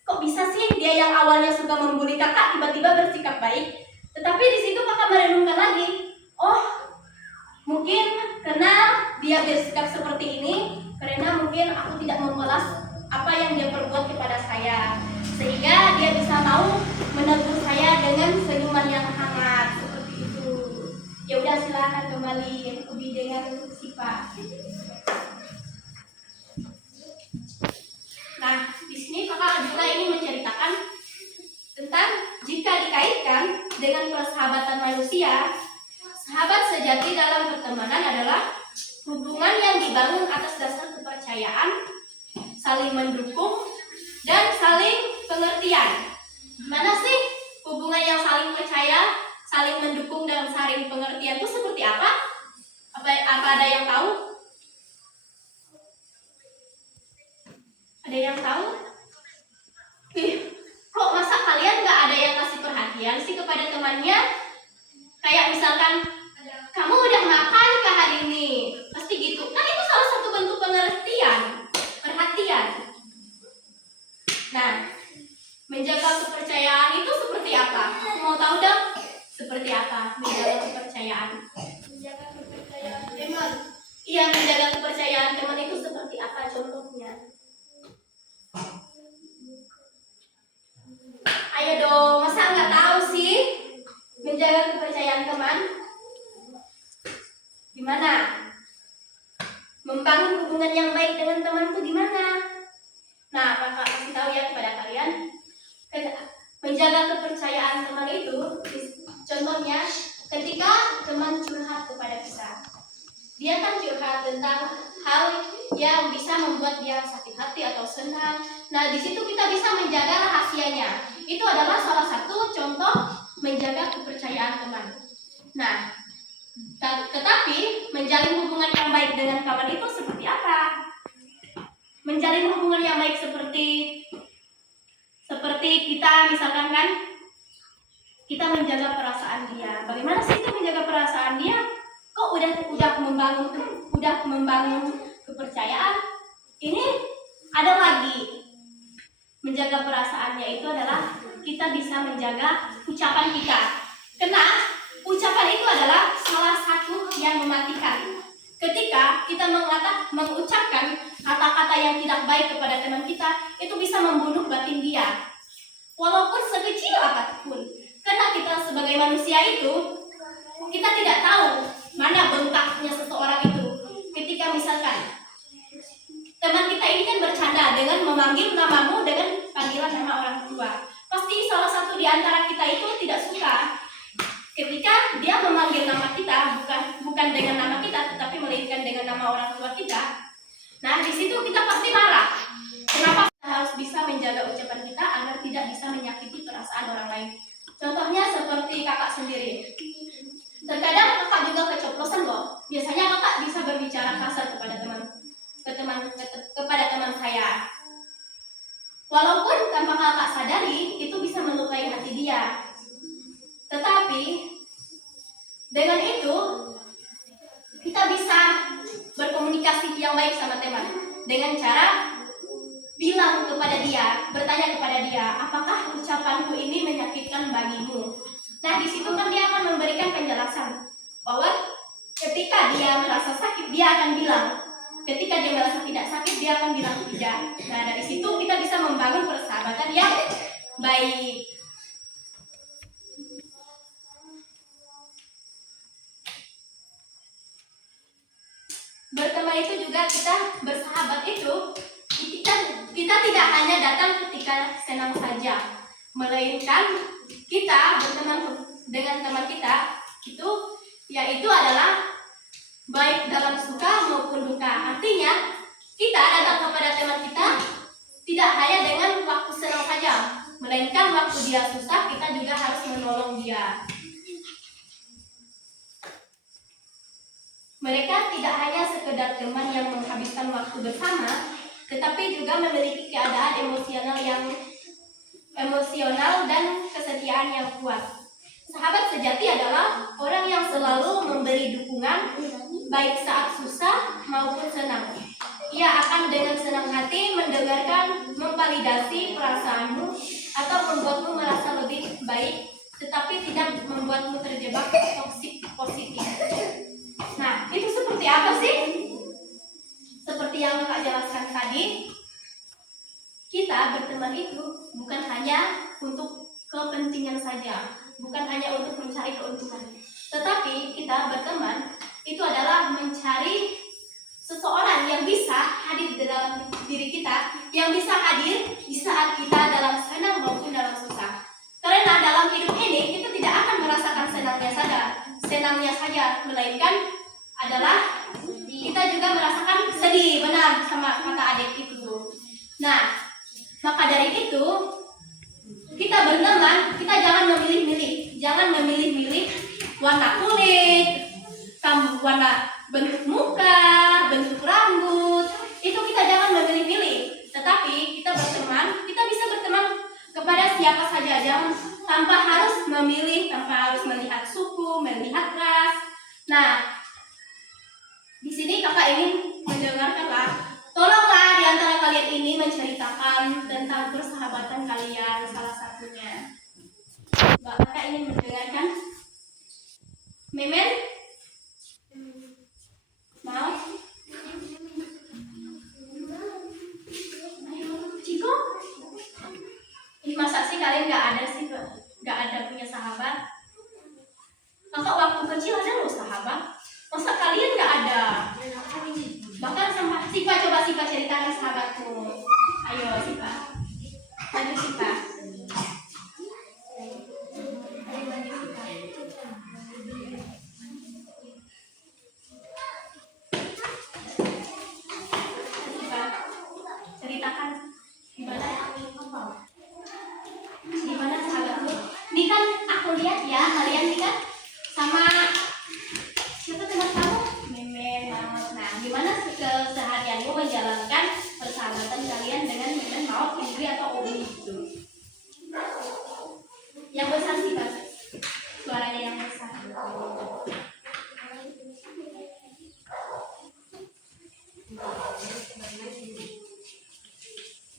kok bisa sih dia yang awalnya suka membuli kakak tiba-tiba bersikap baik? Tetapi di situ kakak merenungkan lagi, oh mungkin karena dia bersikap seperti ini, karena mungkin aku tidak membalas apa yang dia perbuat kepada saya, sehingga dia bisa mau menegur saya dengan senyuman yang hangat seperti itu. Ya udah, silakan kembali Obi dengan Siva. Nah, di sini kakak juga ingin menceritakan tentang jika dikaitkan dengan persahabatan manusia, sahabat sejati dalam pertemanan adalah hubungan yang dibangun atas dasar kepercayaan, saling mendukung, dan saling pengertian. Mana sih hubungan yang saling percaya, saling mendukung, dan saling pengertian itu seperti apa? Apa ada yang tahu? Ada yang tahu? Kok masa kalian nggak ada yang kasih perhatian sih kepada temannya? Kayak misalkan, kamu udah makan kah hari ini? Pasti gitu. Kan itu salah satu bentuk pengertian, perhatian. Nah, menjaga kepercayaan itu seperti apa? Aku mau tahu dong, seperti apa menjaga kepercayaan? Menjaga kepercayaan teman. Iya, menjaga kepercayaan teman itu seperti apa contohnya? Ayo dong, masa nggak tahu sih menjaga kepercayaan teman? Gimana? Membangun hubungan yang baik dengan teman itu gimana? Nah, kakak kasih tahu ya kepada kalian. Menjaga kepercayaan teman itu, contohnya ketika teman curhat kepada kita. Dia kan curhat tentang hal yang bisa membuat dia sakit hati atau senang. Nah, di situ kita bisa menjaga rahasianya. Itu adalah salah satu contoh menjaga kepercayaan teman. Nah, tetapi menjalin hubungan yang baik dengan kawan itu seperti apa? Menjalin hubungan yang baik seperti kita misalkan kan, kita menjaga perasaan dia. Bagaimana sih itu menjaga perasaan dia? Kok udah membangun kepercayaan? Ini ada lagi. Menjaga perasaannya itu adalah kita bisa menjaga ucapan kita. Karena ucapan itu adalah salah satu yang mematikan. Ketika kita mengucapkan kata-kata yang tidak baik kepada teman kita, itu bisa membunuh batin dia. Walaupun sekecil apapun. Karena kita sebagai manusia itu, kita tidak tahu mana bentaknya seseorang itu. Ketika misalkan teman kita ini kan bercanda dengan memanggil namamu dengan panggilan nama orang tua. Pasti salah satu di antara kita itu tidak suka ketika dia memanggil nama kita bukan dengan nama kita, tetapi melainkan dengan nama orang tua kita. Nah, di situ kita pasti marah. Kenapa kita harus bisa menjaga ucapan kita agar tidak bisa menyakiti perasaan orang lain? Contohnya seperti kakak sendiri. Terkadang kakak juga keceplosan loh. Biasanya kakak bisa berbicara kasar kepada teman saya. Walaupun tanpa kakak sadari, itu bisa melukai hati dia. Tetapi dengan itu kita bisa berkomunikasi yang baik sama teman dengan cara bilang kepada dia, bertanya kepada dia, apakah ucapanku ini menyakitkan bagimu? Nah, di situ kan dia akan memberikan penjelasan bahwa ketika dia merasa sakit, dia akan bilang. Ketika dia merasa tidak sakit, dia akan bilang tidak. Nah, dari situ kita bisa membangun persahabatan yang baik. Berteman itu juga kita bersahabat itu kita tidak hanya datang ketika senang saja, melainkan kita berteman dengan teman kita itu yaitu adalah baik dalam suka maupun duka. Artinya kita datang kepada teman kita tidak hanya dengan waktu senang saja, melainkan waktu dia susah kita juga harus menolong dia. Mereka tidak hanya sekedar teman yang menghabiskan waktu bersama, tetapi juga memiliki keadaan emosional dan kesetiaan yang kuat. Sahabat sejati adalah orang yang selalu memberi dukungan baik saat susah maupun senang. Ia akan dengan senang hati mendengarkan, memvalidasi perasaanmu atau membuatmu merasa lebih baik, tetapi tidak membuatmu terjebak toksik positif. Nah, itu seperti apa sih? Seperti yang Kak jelaskan tadi, kita berteman itu bukan hanya untuk kepentingan saja, bukan hanya untuk mencari keuntungan, tetapi kita berteman itu adalah mencari seseorang yang bisa hadir di dalam diri kita, yang bisa hadir di saat kita dalam senang maupun dalam susah. Karena dalam hidup ini kita tidak akan merasakan senangnya saja, melainkan adalah kita juga merasakan sedih, benar sama kata adik itu. Nah, maka dari itu kita berteman, kita jangan memilih-milih, warna kulit, warna bentuk muka, bentuk rambut, itu kita jangan memilih-milih. Tetapi kita berteman, kita bisa berteman kepada siapa saja, jangan tanpa harus memilih, tanpa harus melihat suku, melihat ras. Nah, di sini kakak ingin mendengarkanlah. Tolonglah di antara kalian ini menceritakan tentang persahabatan kalian salah satunya. Kakak ingin mendengarkan. Memen? Mau? Ayo, Ciko? Ini masa sih kalian nggak ada punya sahabat? Kakak waktu kecil ada loh sahabat. Masa kalian nggak ada? Bahkan sama Sipa, coba Sipa ceritakan sahabatmu. Ayo Sipa. Maju Sipa. Sipa, ceritakan gimana sahabatmu. Ini kan aku lihat ya, kalian nih kan sama siapa teman kamu? Memen. Nah, gimana keseharianmu menjalankan persahabatan kalian dengan Memen, Maot, Indri atau Umi itu? Yang besar sih Pak, suaranya yang besar.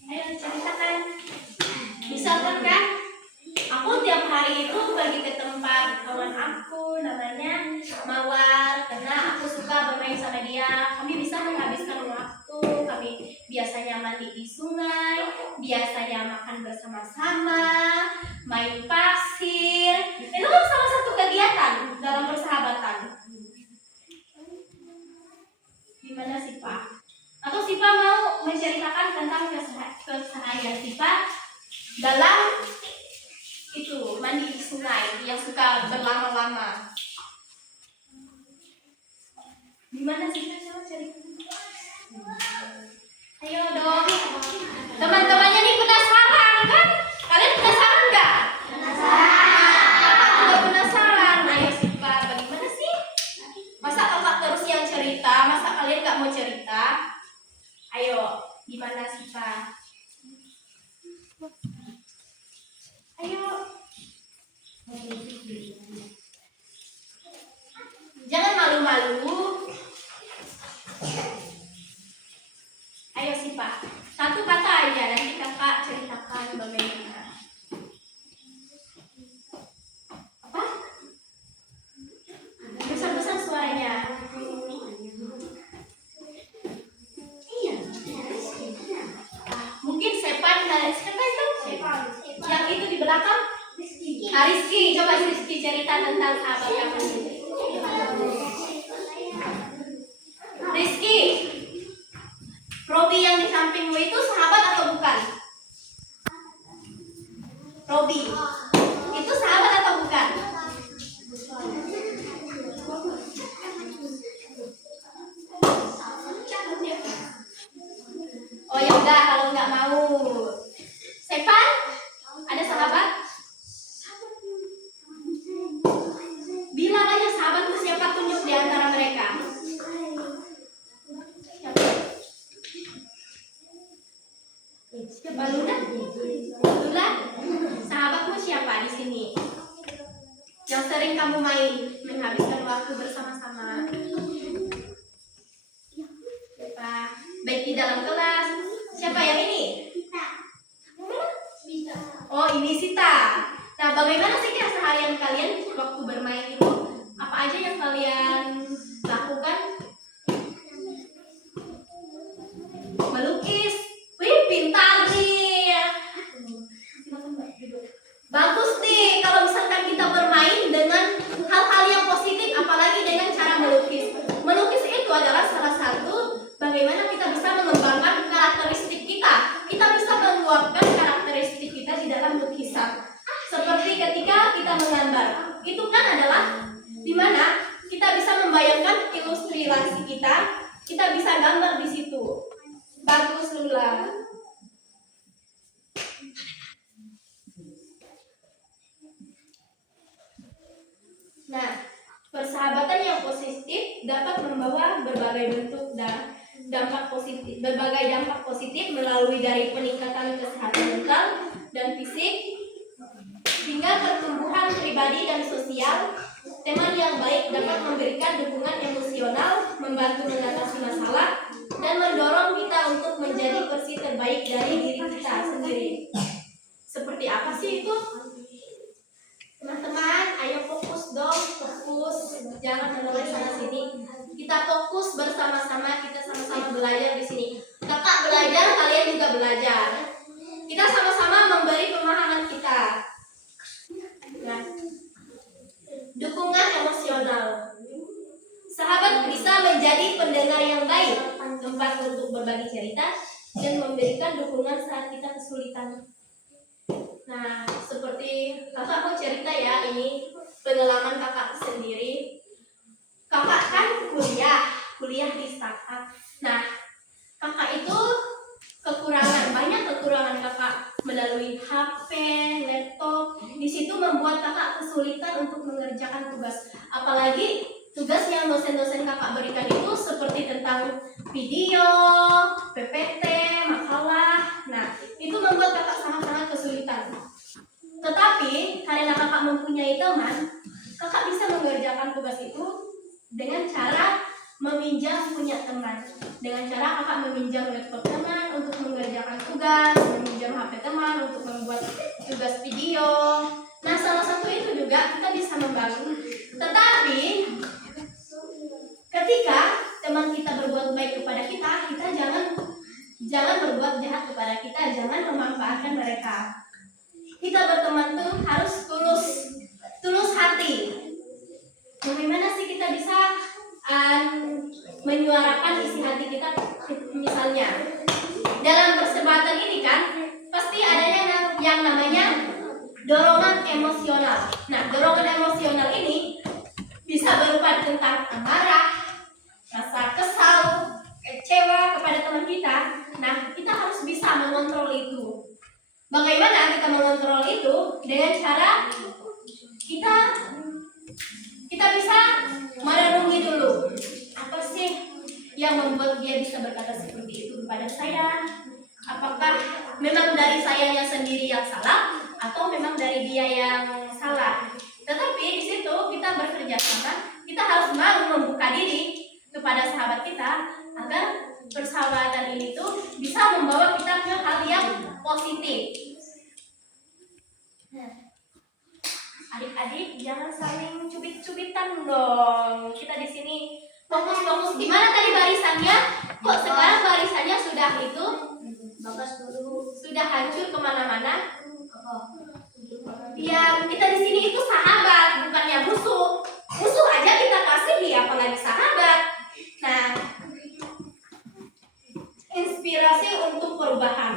Ayo ceritakan. Misalkan kan, aku tiap hari itu pergi ke tempat kawan aku namanya Mawar, karena aku suka bermain sama dia. Kami bisa menghabiskan waktu, kami biasanya mandi di sungai, biasanya makan bersama-sama, main pasir. Itu kan salah satu kegiatan dalam persahabatan. Gimana sih Pak? Atau Sipa mau menceritakan tentang keseharian Sipa dalam itu mandi di sungai yang suka berlama-lama. Gimana sih coba cerita? Ayo dong. Teman-temannya nih penasaran kan? Kalian penasaran nggak? Penasaran. Udah penasaran. Ayo Sipa, bagaimana sih? Masa kakak terus yang cerita? Masa kalian nggak mau cerita? Ayo, gimana Sipa? Ayo. Jangan malu-malu. Ayo Sipa, satu kata aja nanti kakak ceritakan bagaimana. Apa? Besar-besar suaranya. Iya. Mungkin Sepan, siapa itu? Yang itu di belakang? Rizky, coba Rizky cerita tentang sahabat kamu. Rizky, Robi yang di sampingmu itu sahabat atau bukan? Robi, itu sahabat atau bukan? Oh ya udah, kalau nggak mau. Sepan, ada sahabat? Bilang aja sahabatmu siapa, tunjuk di antara mereka. Siapa? Lula, sahabatmu siapa di sini? Yang sering kamu main, menghabiskan waktu bersama-sama. Siapa? Baik di dalam kelas. Siapa yang ini? Oh, ini Sita. Nah, bagaimana sih keseharian kalian waktu bermain itu? Apa aja yang kalian lakukan? Melukis. Wih, pintar nih. Bagus nih kalau misalkan kita bermain dengan hal-hal yang positif, apalagi dengan cara melukis. Melukis itu adalah salah satu bagaimana kita bisa mengembangkan karakteristik kita. Kita bisa menguapkan karakteristik kita di dalam lukisan. Seperti ketika kita menggambar, itu kan adalah dimana kita bisa membayangkan ilustrasi kita bisa gambar di situ. Bagus Lula. Nah, persahabatan yang positif dapat membawa berbagai bentuk dan berbagai dampak positif melalui dari peningkatan kesehatan mental dan fisik hingga pertumbuhan pribadi dan sosial. Teman yang baik dapat memberikan dukungan emosional, membantu mengatasi masalah, dan mendorong kita untuk menjadi versi terbaik dari diri kita sendiri. Seperti apa sih itu? Teman-teman, ayo fokus dong, fokus, jangan menoleh sana sini. Kita fokus bersama-sama, kita sama-sama belajar di sini. Kakak belajar, kalian juga belajar. Kita sama-sama memberi pemahaman kita. Nah, dukungan emosional. Sahabat bisa menjadi pendengar yang baik, tempat untuk berbagi cerita dan memberikan dukungan saat kita kesulitan. Nah, seperti kakak mau cerita ya, ini pengalaman kakak sendiri. Kakak kan kuliah di startup. Nah, kakak itu banyak kekurangan kakak melalui HP, laptop. Di situ membuat kakak kesulitan untuk mengerjakan tugas. Apalagi tugas yang dosen-dosen kakak berikan itu seperti tentang video, PPT, makalah. Nah, itu membuat kakak sangat-sangat kesulitan. Tetapi karena kakak mempunyai teman, kakak bisa mengerjakan tugas itu dengan cara meminjam punya teman. Dengan cara kakak meminjam laptop teman untuk mengerjakan tugas, meminjam HP teman untuk membuat tugas video. Nah, salah satu itu juga kita bisa membangun. Tetapi ketika teman kita berbuat baik kepada kita, kita jangan berbuat jahat kepada kita, jangan memanfaatkan mereka. Kita berteman tuh harus tulus hati. Bagaimana sih kita bisa menyuarakan isi hati kita? Misalnya dalam persahabatan ini kan pasti adanya yang namanya dorongan emosional. Nah, dorongan emosional ini bisa berupa tentang amarah, rasa kesal, kecewa kepada teman kita. Nah, kita harus bisa mengontrol itu. Bagaimana kita mengontrol itu? Dengan cara kita bisa merenungi dulu, apa sih yang membuat dia bisa berkata seperti itu kepada saya? Apakah memang dari sayanya sendiri yang salah atau memang dari dia yang salah? Tetapi di situ kita bekerja sama, kita harus mau membuka diri kepada sahabat kita agar persahabatan ini tuh bisa membawa kita ke hal yang positif. Adik-adik jangan saling cubit-cubitan dong. Kita di sini fokus-fokus. Di mana tadi barisannya? Kok sekarang barisannya sudah itu? Sudah hancur kemana-mana? Ya, kita di sini itu sahabat, bukannya musuh. Musuh aja kita kasihi, apalagi sahabat. Nah, inspirasi untuk perubahan.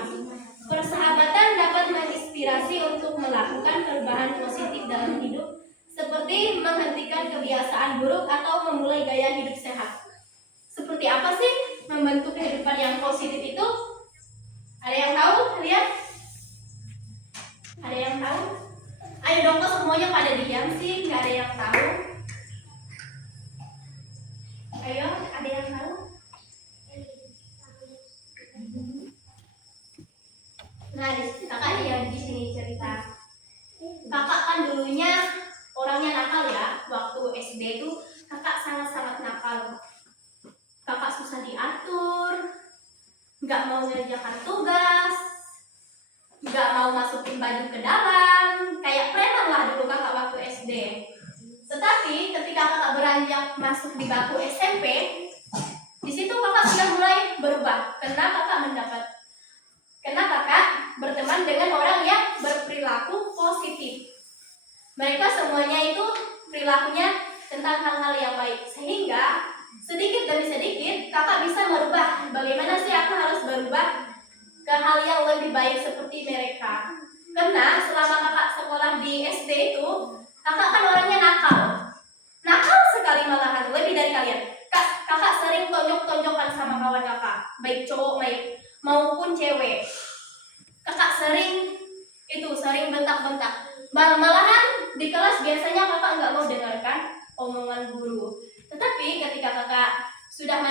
Persahabatan dapat menginspirasi untuk melakukan perubahan positif dalam hidup, seperti menghentikan kebiasaan buruk atau memulai gaya hidup sehat. Seperti apa sih membentuk kehidupan yang positif itu? Ada yang tahu kalian? Ada yang tahu? Ayo dong, kok semuanya pada diam sih, nggak ada yang tahu. Ayo, ada yang tahu? Nah, kakak yang di sini cerita. Kakak kan dulunya orangnya nakal ya. Waktu SD itu kakak sangat-sangat nakal. Kakak susah diatur, nggak mau mengerjakan tugas, nggak mau masukin baju ke dalam, kayak preman lah dulu kakak waktu SD. Tetapi ketika kakak beranjak masuk di bangku SMP, di situ kakak sudah mulai berubah karena kakak berteman dengan orang yang berperilaku positif. Mereka semuanya itu perilakunya tentang hal-hal yang baik, sehingga sedikit demi sedikit kakak bisa merubah. Bagaimana sih aku harus berubah ke hal yang lebih baik seperti mereka? Karena selama kakak sekolah di SD itu, kakak kan orangnya nakal sekali, malahan lebih dari kalian. Kakak sering tonjok-tonjokan sama kawan kakak, baik cowok maupun cewek. Kakak sering bentak-bentak. Malahan di kelas biasanya kakak nggak mau dengarkan, omongan guru. Tetapi ketika kakak sudah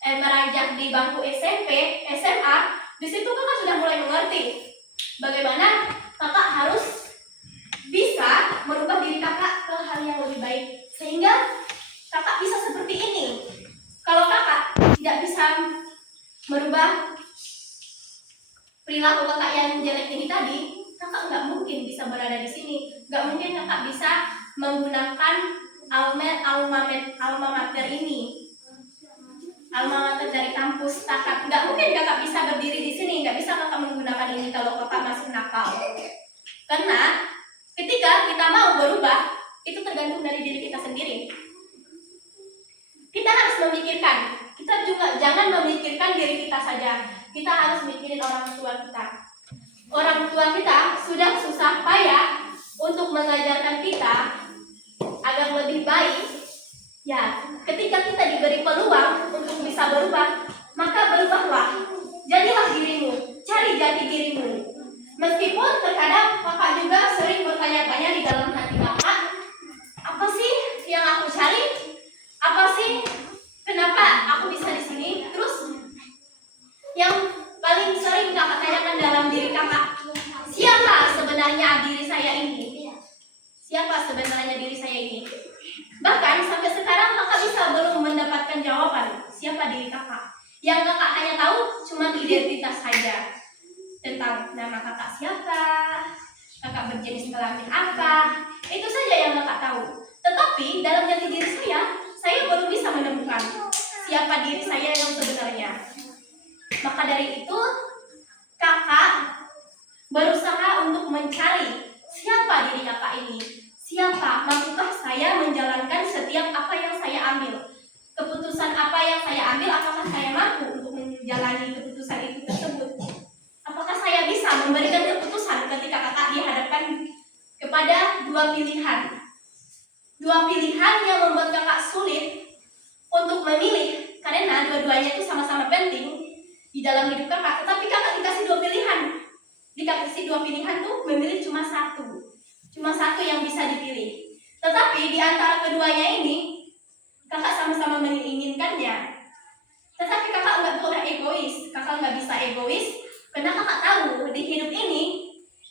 meranjak di bangku SMP, SMA, di situ kakak sudah mulai mengerti bagaimana kakak harus bisa merubah diri kakak ke hal yang lebih baik, sehingga kakak bisa seperti ini. Kalau kakak tidak bisa merubah perilaku kakak yang jelek ini tadi, kakak nggak mungkin bisa berada di sini. Nggak mungkin kakak bisa menggunakan alma mater ini, alma mater dari kampus kakak. Nggak mungkin kakak bisa berdiri di sini. Nggak bisa kakak menggunakan ini kalau kakak masih nakal. Karena ketika kita mau berubah, itu tergantung dari diri kita sendiri. Kita harus memikirkan. Kita juga jangan memikirkan diri kita saja. Kita harus mikirin orang tua kita. Orang tua kita sudah susah payah untuk mengajarkan kita agar lebih baik. Ya, ketika kita diberi peluang untuk bisa berubah, maka berubahlah. Jadilah dirimu, cari jati dirimu. Meskipun terkadang kakak juga sering bertanya-tanya di dalam hati kakak, apa sih yang aku cari? Apa sih kenapa aku bisa di sini? Terus yang paling sering kakak tanyakan dalam diri kakak, siapa sebenarnya diri saya ini? Siapa sebenarnya diri saya ini? Bahkan sampai sekarang kakak bisa belum mendapatkan jawaban siapa diri kakak. Yang kakak hanya tahu cuma identitas saja, tentang nama kakak siapa, kakak berjenis kelamin apa, itu saja yang kakak tahu. Tetapi dalam jati diri saya belum bisa menemukan siapa diri saya yang sebenarnya. Maka dari itu kakak berusaha untuk mencari siapa diri kakak ini. Siapa, mampukah saya menjalankan setiap apa yang saya ambil? Keputusan apa yang saya ambil, apakah saya mampu untuk menjalani keputusan itu tersebut? Apakah saya bisa memberikan keputusan ketika kakak dihadapkan kepada dua pilihan? Dua pilihan yang membuat kakak sulit untuk memilih, karena dua-duanya itu sama-sama penting di dalam hidup kakak. Tetapi kakak dikasih dua pilihan. Dikasih dua pilihan tuh memilih cuma satu yang bisa dipilih. Tetapi di antara keduanya ini kakak sama-sama menginginkannya. Tetapi kakak nggak boleh egois. Kakak nggak bisa egois karena kakak tahu di hidup ini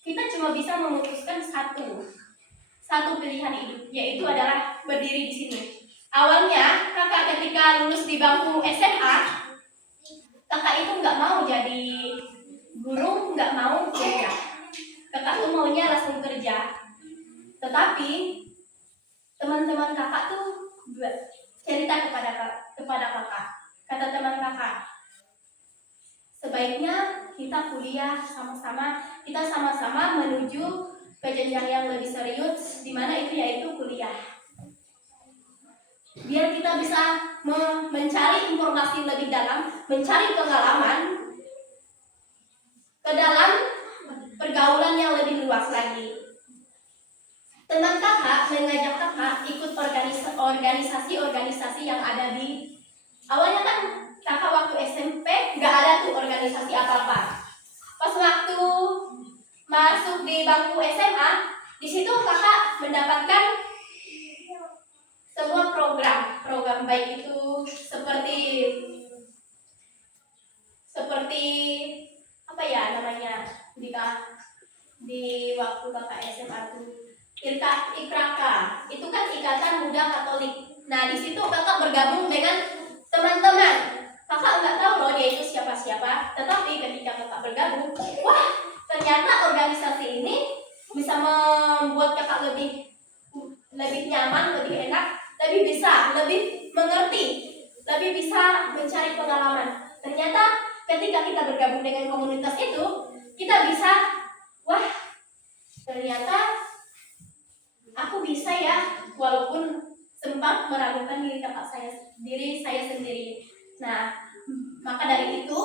kita cuma bisa memutuskan satu pilihan hidup, yaitu adalah berdiri di sini. Awalnya kakak ketika lulus di bangku SMA, kakak itu nggak mau jadi guru, nggak mau kuliah. Kakak tuh maunya langsung kerja. Tetapi teman-teman kakak tuh cerita kepada kakak. Kata teman kakak, sebaiknya kita kuliah sama-sama, kita sama-sama menuju ke jenjang yang lebih serius, di mana itu yaitu kuliah. Biar kita bisa mencari informasi lebih dalam, mencari pengalaman ke dalam pergaulan yang lebih luas lagi. Teman kakak mengajak kakak ikut organisasi yang ada di awalnya kan kakak waktu SMP nggak ada tuh organisasi apa-apa. Pas waktu masuk di bangku SMA, di situ kakak mendapatkan sebuah program baik itu seperti apa ya namanya di waktu kakak SMA tuh IKRAKA, itu kan Ikatan Muda Katolik. Nah di situ kakak bergabung dengan teman-teman. Kakak nggak tahu loh dia itu siapa-siapa, tetapi ketika kakak bergabung, wah ternyata organisasi ini bisa membuat kakak lebih nyaman, lebih enak, lebih mengerti, lebih bisa mencari pengalaman. Ternyata ketika kita bergabung dengan komunitas itu, kita bisa, wah ternyata aku bisa ya, walaupun sempat meragukan diri saya sendiri. Nah, maka dari itu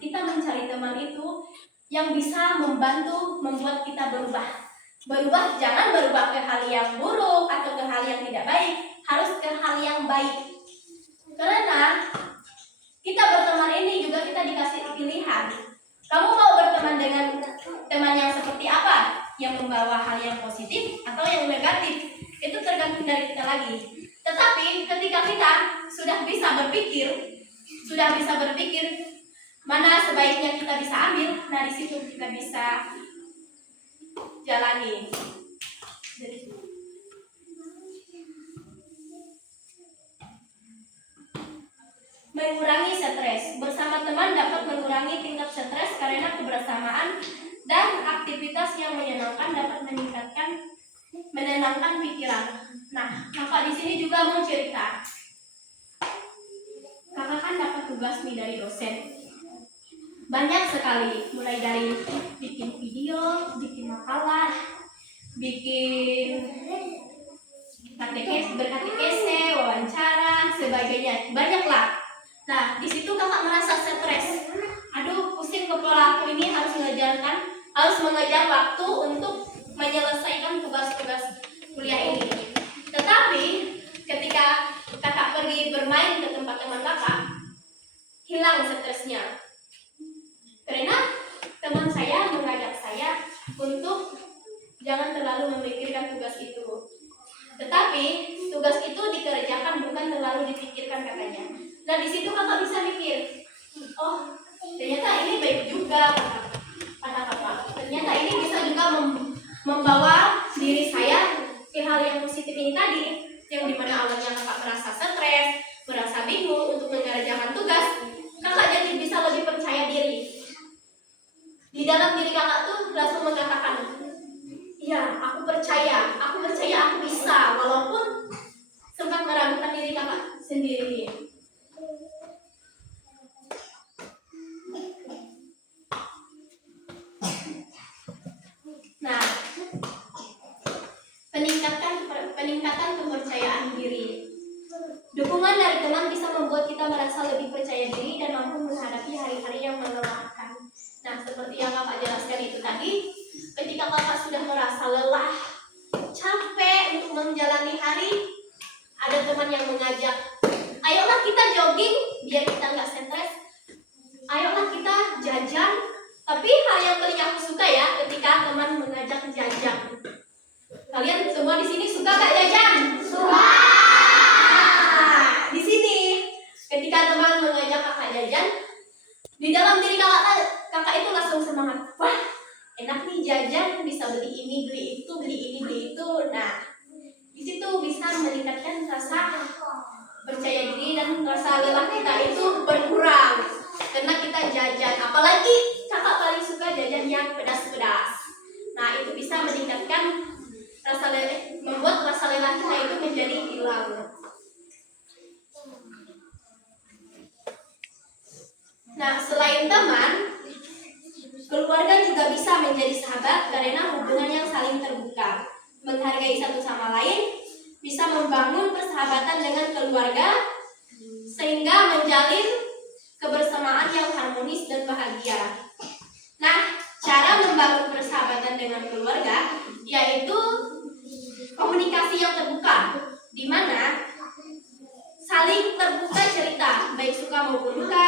kita mencari teman itu yang bisa membuat kita berubah. Jangan berubah ke hal yang buruk atau ke hal yang tidak baik, harus ke hal yang baik. Karena kita berteman ini juga kita dikasih pilihan. Kamu mau berteman dengan teman yang seperti apa? Yang membawa hal yang positif atau yang negatif? Itu tergantung dari kita lagi. Tetapi ketika kita sudah bisa berpikir mana sebaiknya kita bisa ambil, nah di situ kita bisa jalani. Mengurangi stres. Bersama teman dapat mengurangi tingkat stres karena kebersamaan dan aktivitas yang menyenangkan dapat menenangkan pikiran. Nah, kakak di sini juga mau cerita. Kakak kan dapat tugas nih dari dosen. Banyak sekali, mulai dari bikin video, bikin makalah, bikin berkatekese, wawancara, sebagainya. Banyaklah. Nah, di situ kakak merasa stres. Aduh, pusing kepala aku ini harus mengejar waktu untuk menyelesaikan tugas-tugas kuliah ini. Tetapi ketika kakak pergi bermain ke tempat teman kakak, hilang stresnya. Karena teman saya mengajak saya untuk jangan terlalu memikirkan tugas itu. Tetapi tugas itu dikerjakan, bukan terlalu dipikirkan katanya. Dan di situ kakak bisa mikir, oh ternyata ini baik juga kata kakak. Ternyata ini bisa juga membawa diri saya ke hal yang positif ini tadi, yang dimana awalnya kakak merasa stres, merasa bingung untuk mengerjakan tugas, kakak jadi bisa lebih percaya diri. Di dalam diri kakak tuh langsung mengatakan, iya aku percaya aku bisa, walaupun sempat meragukan diri kakak sendiri. Nah, peningkatan kepercayaan diri. Dukungan dari teman bisa membuat kita merasa lebih percaya diri dan mampu menghadapi hari-hari yang melelahkan. Nah, seperti yang kakak jelaskan itu tadi, ketika kakak sudah merasa lelah, capek untuk menjalani hari, ada teman yang mengajak, ayolah kita jogging biar kita nggak stres, ayolah kita jajan. Tapi hal yang paling aku suka ya ketika teman mengajak jajan. Kalian semua di sini suka nggak jajan? Suka. Di sini ketika teman mengajak kakak jajan, di dalam diri kakak itu langsung semangat. Wah, enak nih jajan, bisa beli ini, beli itu, beli ini, beli itu. Nah, di situ bisa meningkatkan rasa percaya diri dan rasa lelah kita itu berkurang karena kita jajan. Apalagi kakak paling suka jajan yang pedas-pedas. Nah, itu bisa meningkatkan membuat rasa lelah kita itu menjadi hilang. Nah, selain teman, keluarga juga bisa menjadi sahabat karena hubungan yang saling terbuka, menghargai satu sama lain, bisa membangun persahabatan dengan keluarga sehingga menjalin kebersamaan yang harmonis dan bahagia. Nah, cara membangun persahabatan dengan keluarga yaitu komunikasi yang terbuka, di mana saling terbuka cerita, baik suka maupun duka,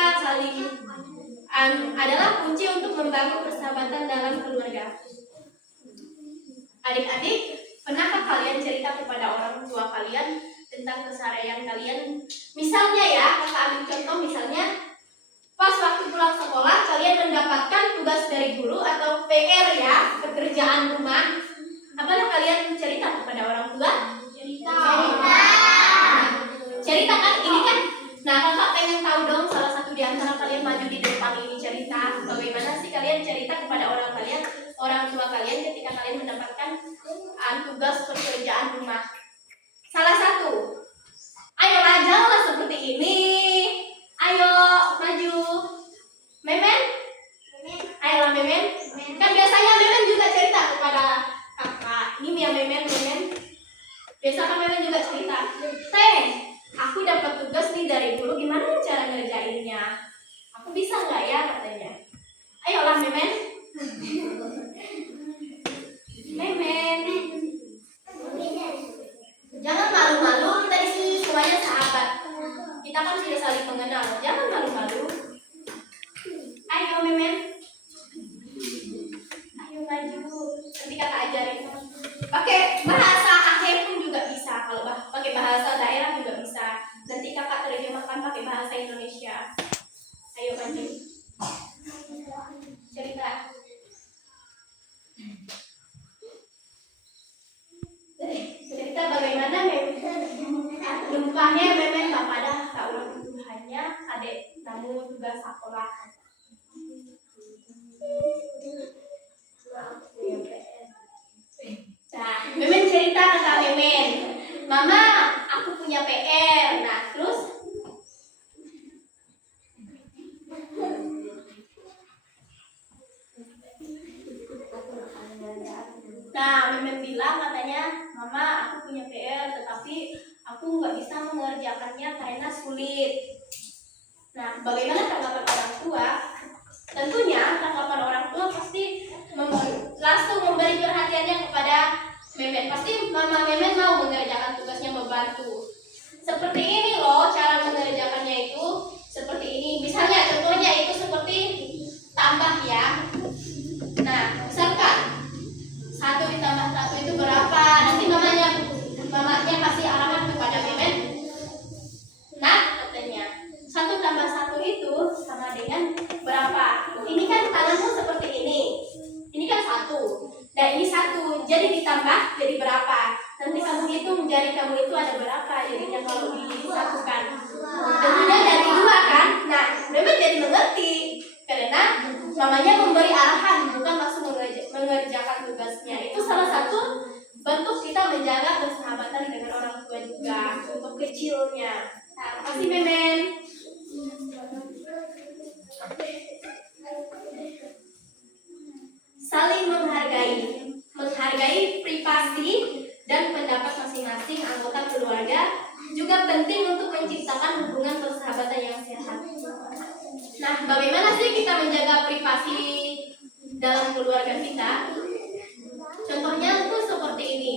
adalah kunci untuk membangun persahabatan dalam keluarga. Adik-adik, pernahkah kalian cerita kepada orang tua kalian tentang keseharian kalian? Misalnya ya, kakak ambil contoh misalnya, pas waktu pulang sekolah kalian mendapatkan tugas dari guru atau PR ya, pekerjaan rumah. Apakah kalian cerita kepada orang tua? Cerita kan? Ini kan. Nah, kakak pengen tahu dong, salah satu di antara kalian maju di depan ini cerita. Bagaimana sih kalian cerita kepada orang tua kalian ketika kalian mendapatkan tugas pekerjaan rumah? Salah satu. Ayolah, janganlah seperti ini. Ayo, maju. Memen? Ayolah, Memen. Kan biasanya Memen juga cerita kepada kakak. Ini ya Memen. Biasa kan Memen juga cerita. Teh, aku dapat tugas nih dari guru, gimana cara ngerjainnya? Aku bisa nggak ya katanya? Ayolah Memen. Memen. Jangan malu-malu, kita di sini semuanya sahabat. Kita kan sudah saling mengenal. Jangan malu-malu. Ayo Memen. Ayo maju. Nanti kakak ajarin. Pakai bahasa akhir pun juga bisa. Kalau pakai bahasa daerah juga bisa. bahasa Indonesia. Ayo Panji, cerita. Cerita bagaimana numpangnya memen kepada kaulah Tuhannya adek namun tugas sekolah. Nah, memen cerita ke Kak Memen, Mama, aku punya PR. Nah, terus Memen bilang katanya, Mama, aku punya PR, tetapi aku nggak bisa mengerjakannya karena sulit. Nah, bagaimana tanggapan orang tua? Tentunya tanggapan orang tua pasti langsung memberi perhatiannya kepada Memen. Pasti Mama Memen mau mengerjakan tugasnya, membantu. Seperti ini loh cara mengerjakannya itu. Seperti ini. Misalnya contohnya itu seperti tambah ya. Nah, misalkan 1 ditambah 1 itu berapa? Nanti mamanya kasih alamat kepada Memen. Nah, katanya 1 tambah 1 itu sama dengan berapa? Ini kan tanganmu seperti ini. Ini kan 1. Dan ini 1. Jadi ditambah jadi berapa? Nanti kamu hitung jari kamu itu ada berapa jadinya kalau disatukan. Tentunya jadi 2 kan? Nah, Memen jadi mengerti karena mamanya memberi arahan, bukan langsung mengerjakan tugasnya. Itu salah satu bentuk kita menjaga persahabatan dengan orang tua juga untuk kecilnya. Nah, makasih Memen. Saling menghargai privasi dan pendapat masing-masing anggota keluarga juga penting untuk menciptakan hubungan persahabatan yang sehat. Nah, bagaimana sih kita menjaga privasi dalam keluarga kita? Contohnya tuh seperti ini.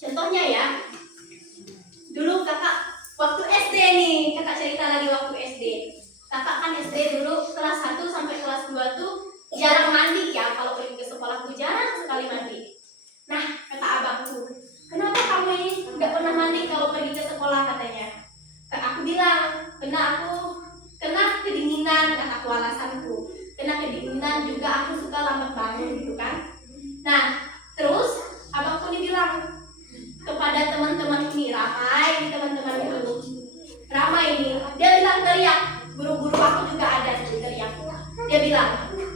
Contohnya ya, dulu kakak waktu SD nih, kakak cerita lagi waktu SD. Kakak kan SD dulu kelas 1 sampai kelas 2 tuh jarang mandi ya, kalau pergi ke sekolah tuh jarang sekali mandi. Nah, kata abangku, kenapa kamu ini nggak pernah mandi kalau pergi ke sekolah katanya? Aku bilang, kena kedinginan, kataku alasanku. Kena kedinginan juga aku suka lambat bangun gitu kan. Nah, terus abangku ini bilang kepada teman-teman ini, teman-teman itu ramai ini. Dia bilang teriak, guru-guru aku juga ada tuh teriak. Dia bilang,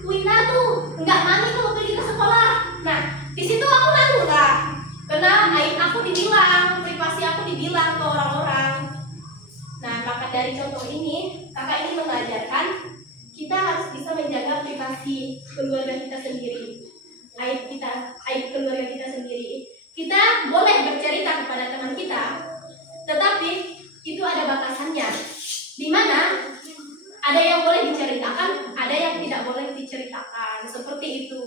Wina tuh nggak mandi kalau pergi ke sekolah. Nah, di situ aku nanggung lah, karena aib aku dibilang, privasi aku dibilang ke orang-orang. Nah, maka dari contoh ini, kakak ini mengajarkan kita harus bisa menjaga privasi keluarga kita sendiri, aib keluarga kita sendiri. Kita boleh bercerita kepada teman kita, tetapi itu ada batasannya, di mana ada yang boleh diceritakan, ada yang tidak boleh diceritakan, seperti itu.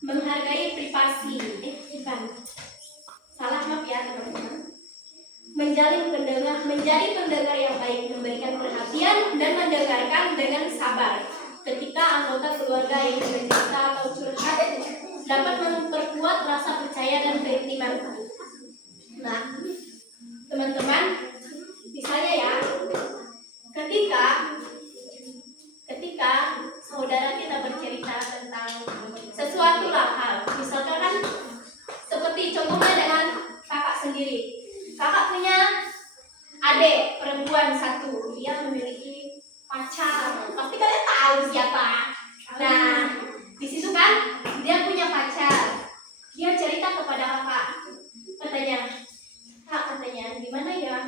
Menghargai privasi, salah maaf ya teman-teman. Menjadi pendengar yang baik, memberikan perhatian dan mendengarkan dengan sabar. Ketika anggota keluarga yang bercerita atau curhat dapat memperkuat rasa percaya dan keintiman. Nah, teman-teman, misalnya ya, ketika saudara kita bercerita tentang sesuatu hal, misalkan kan seperti contohnya dengan kakak sendiri. Kakak punya adik perempuan 1, dia memiliki pacar. Pasti kalian tahu siapa. Nah, di situ kan dia punya pacar. Dia cerita kepada kakak. Katanya, gimana ya?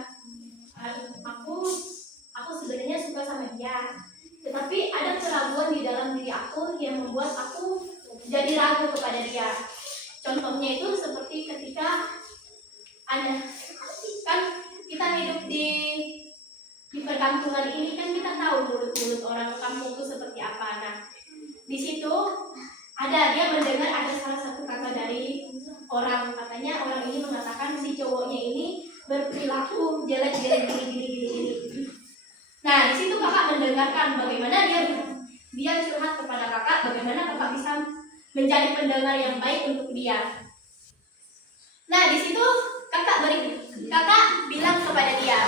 Aku sebenarnya suka sama dia. Tetapi ada keraguan di dalam diri aku yang membuat aku jadi ragu kepada dia. Contohnya itu seperti ketika kan kita hidup di perkampungan ini, kan kita tahu mulut-mulut orang kampung itu seperti apa. Nah, di situ dia mendengar ada salah satu kata dari orang, katanya orang ini mengatakan si cowoknya ini berperilaku jelek gini. Nah, di situ kakak mendengarkan bagaimana dia curhat kepada kakak, bagaimana kakak bisa menjadi pendengar yang baik untuk dia. Nah, di situ Kakak bilang kepada dia,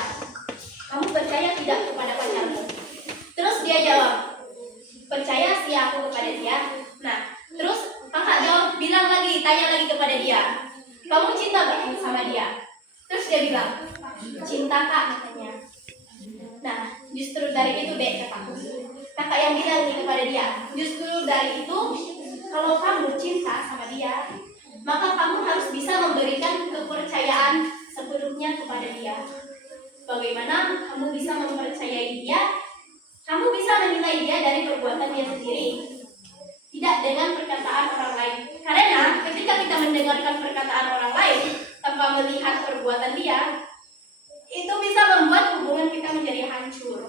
kamu percaya tidak kepada pacarmu? Terus dia jawab, percaya sih aku kepada dia. Nah, terus kakak jawab, tanya lagi kepada dia, kamu cinta gak sama dia? Terus dia bilang, cinta kak, katanya. Nah, justru dari itu dek kakak yang bilang nih kepada dia, justru dari itu, kalau kamu cinta sama dia, maka kamu harus bisa memberikan kepercayaan sepenuhnya kepada dia. Bagaimana kamu bisa mempercayai dia? Kamu bisa menilai dia dari perbuatan dia sendiri, tidak dengan perkataan orang lain. Karena ketika kita mendengarkan perkataan orang lain tanpa melihat perbuatan dia, itu bisa membuat hubungan kita menjadi hancur.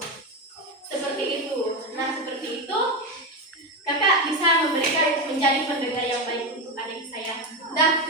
Seperti itu. Nah, seperti itu, kakak bisa menjadi pendengar yang baik untuk adik saya. Dah.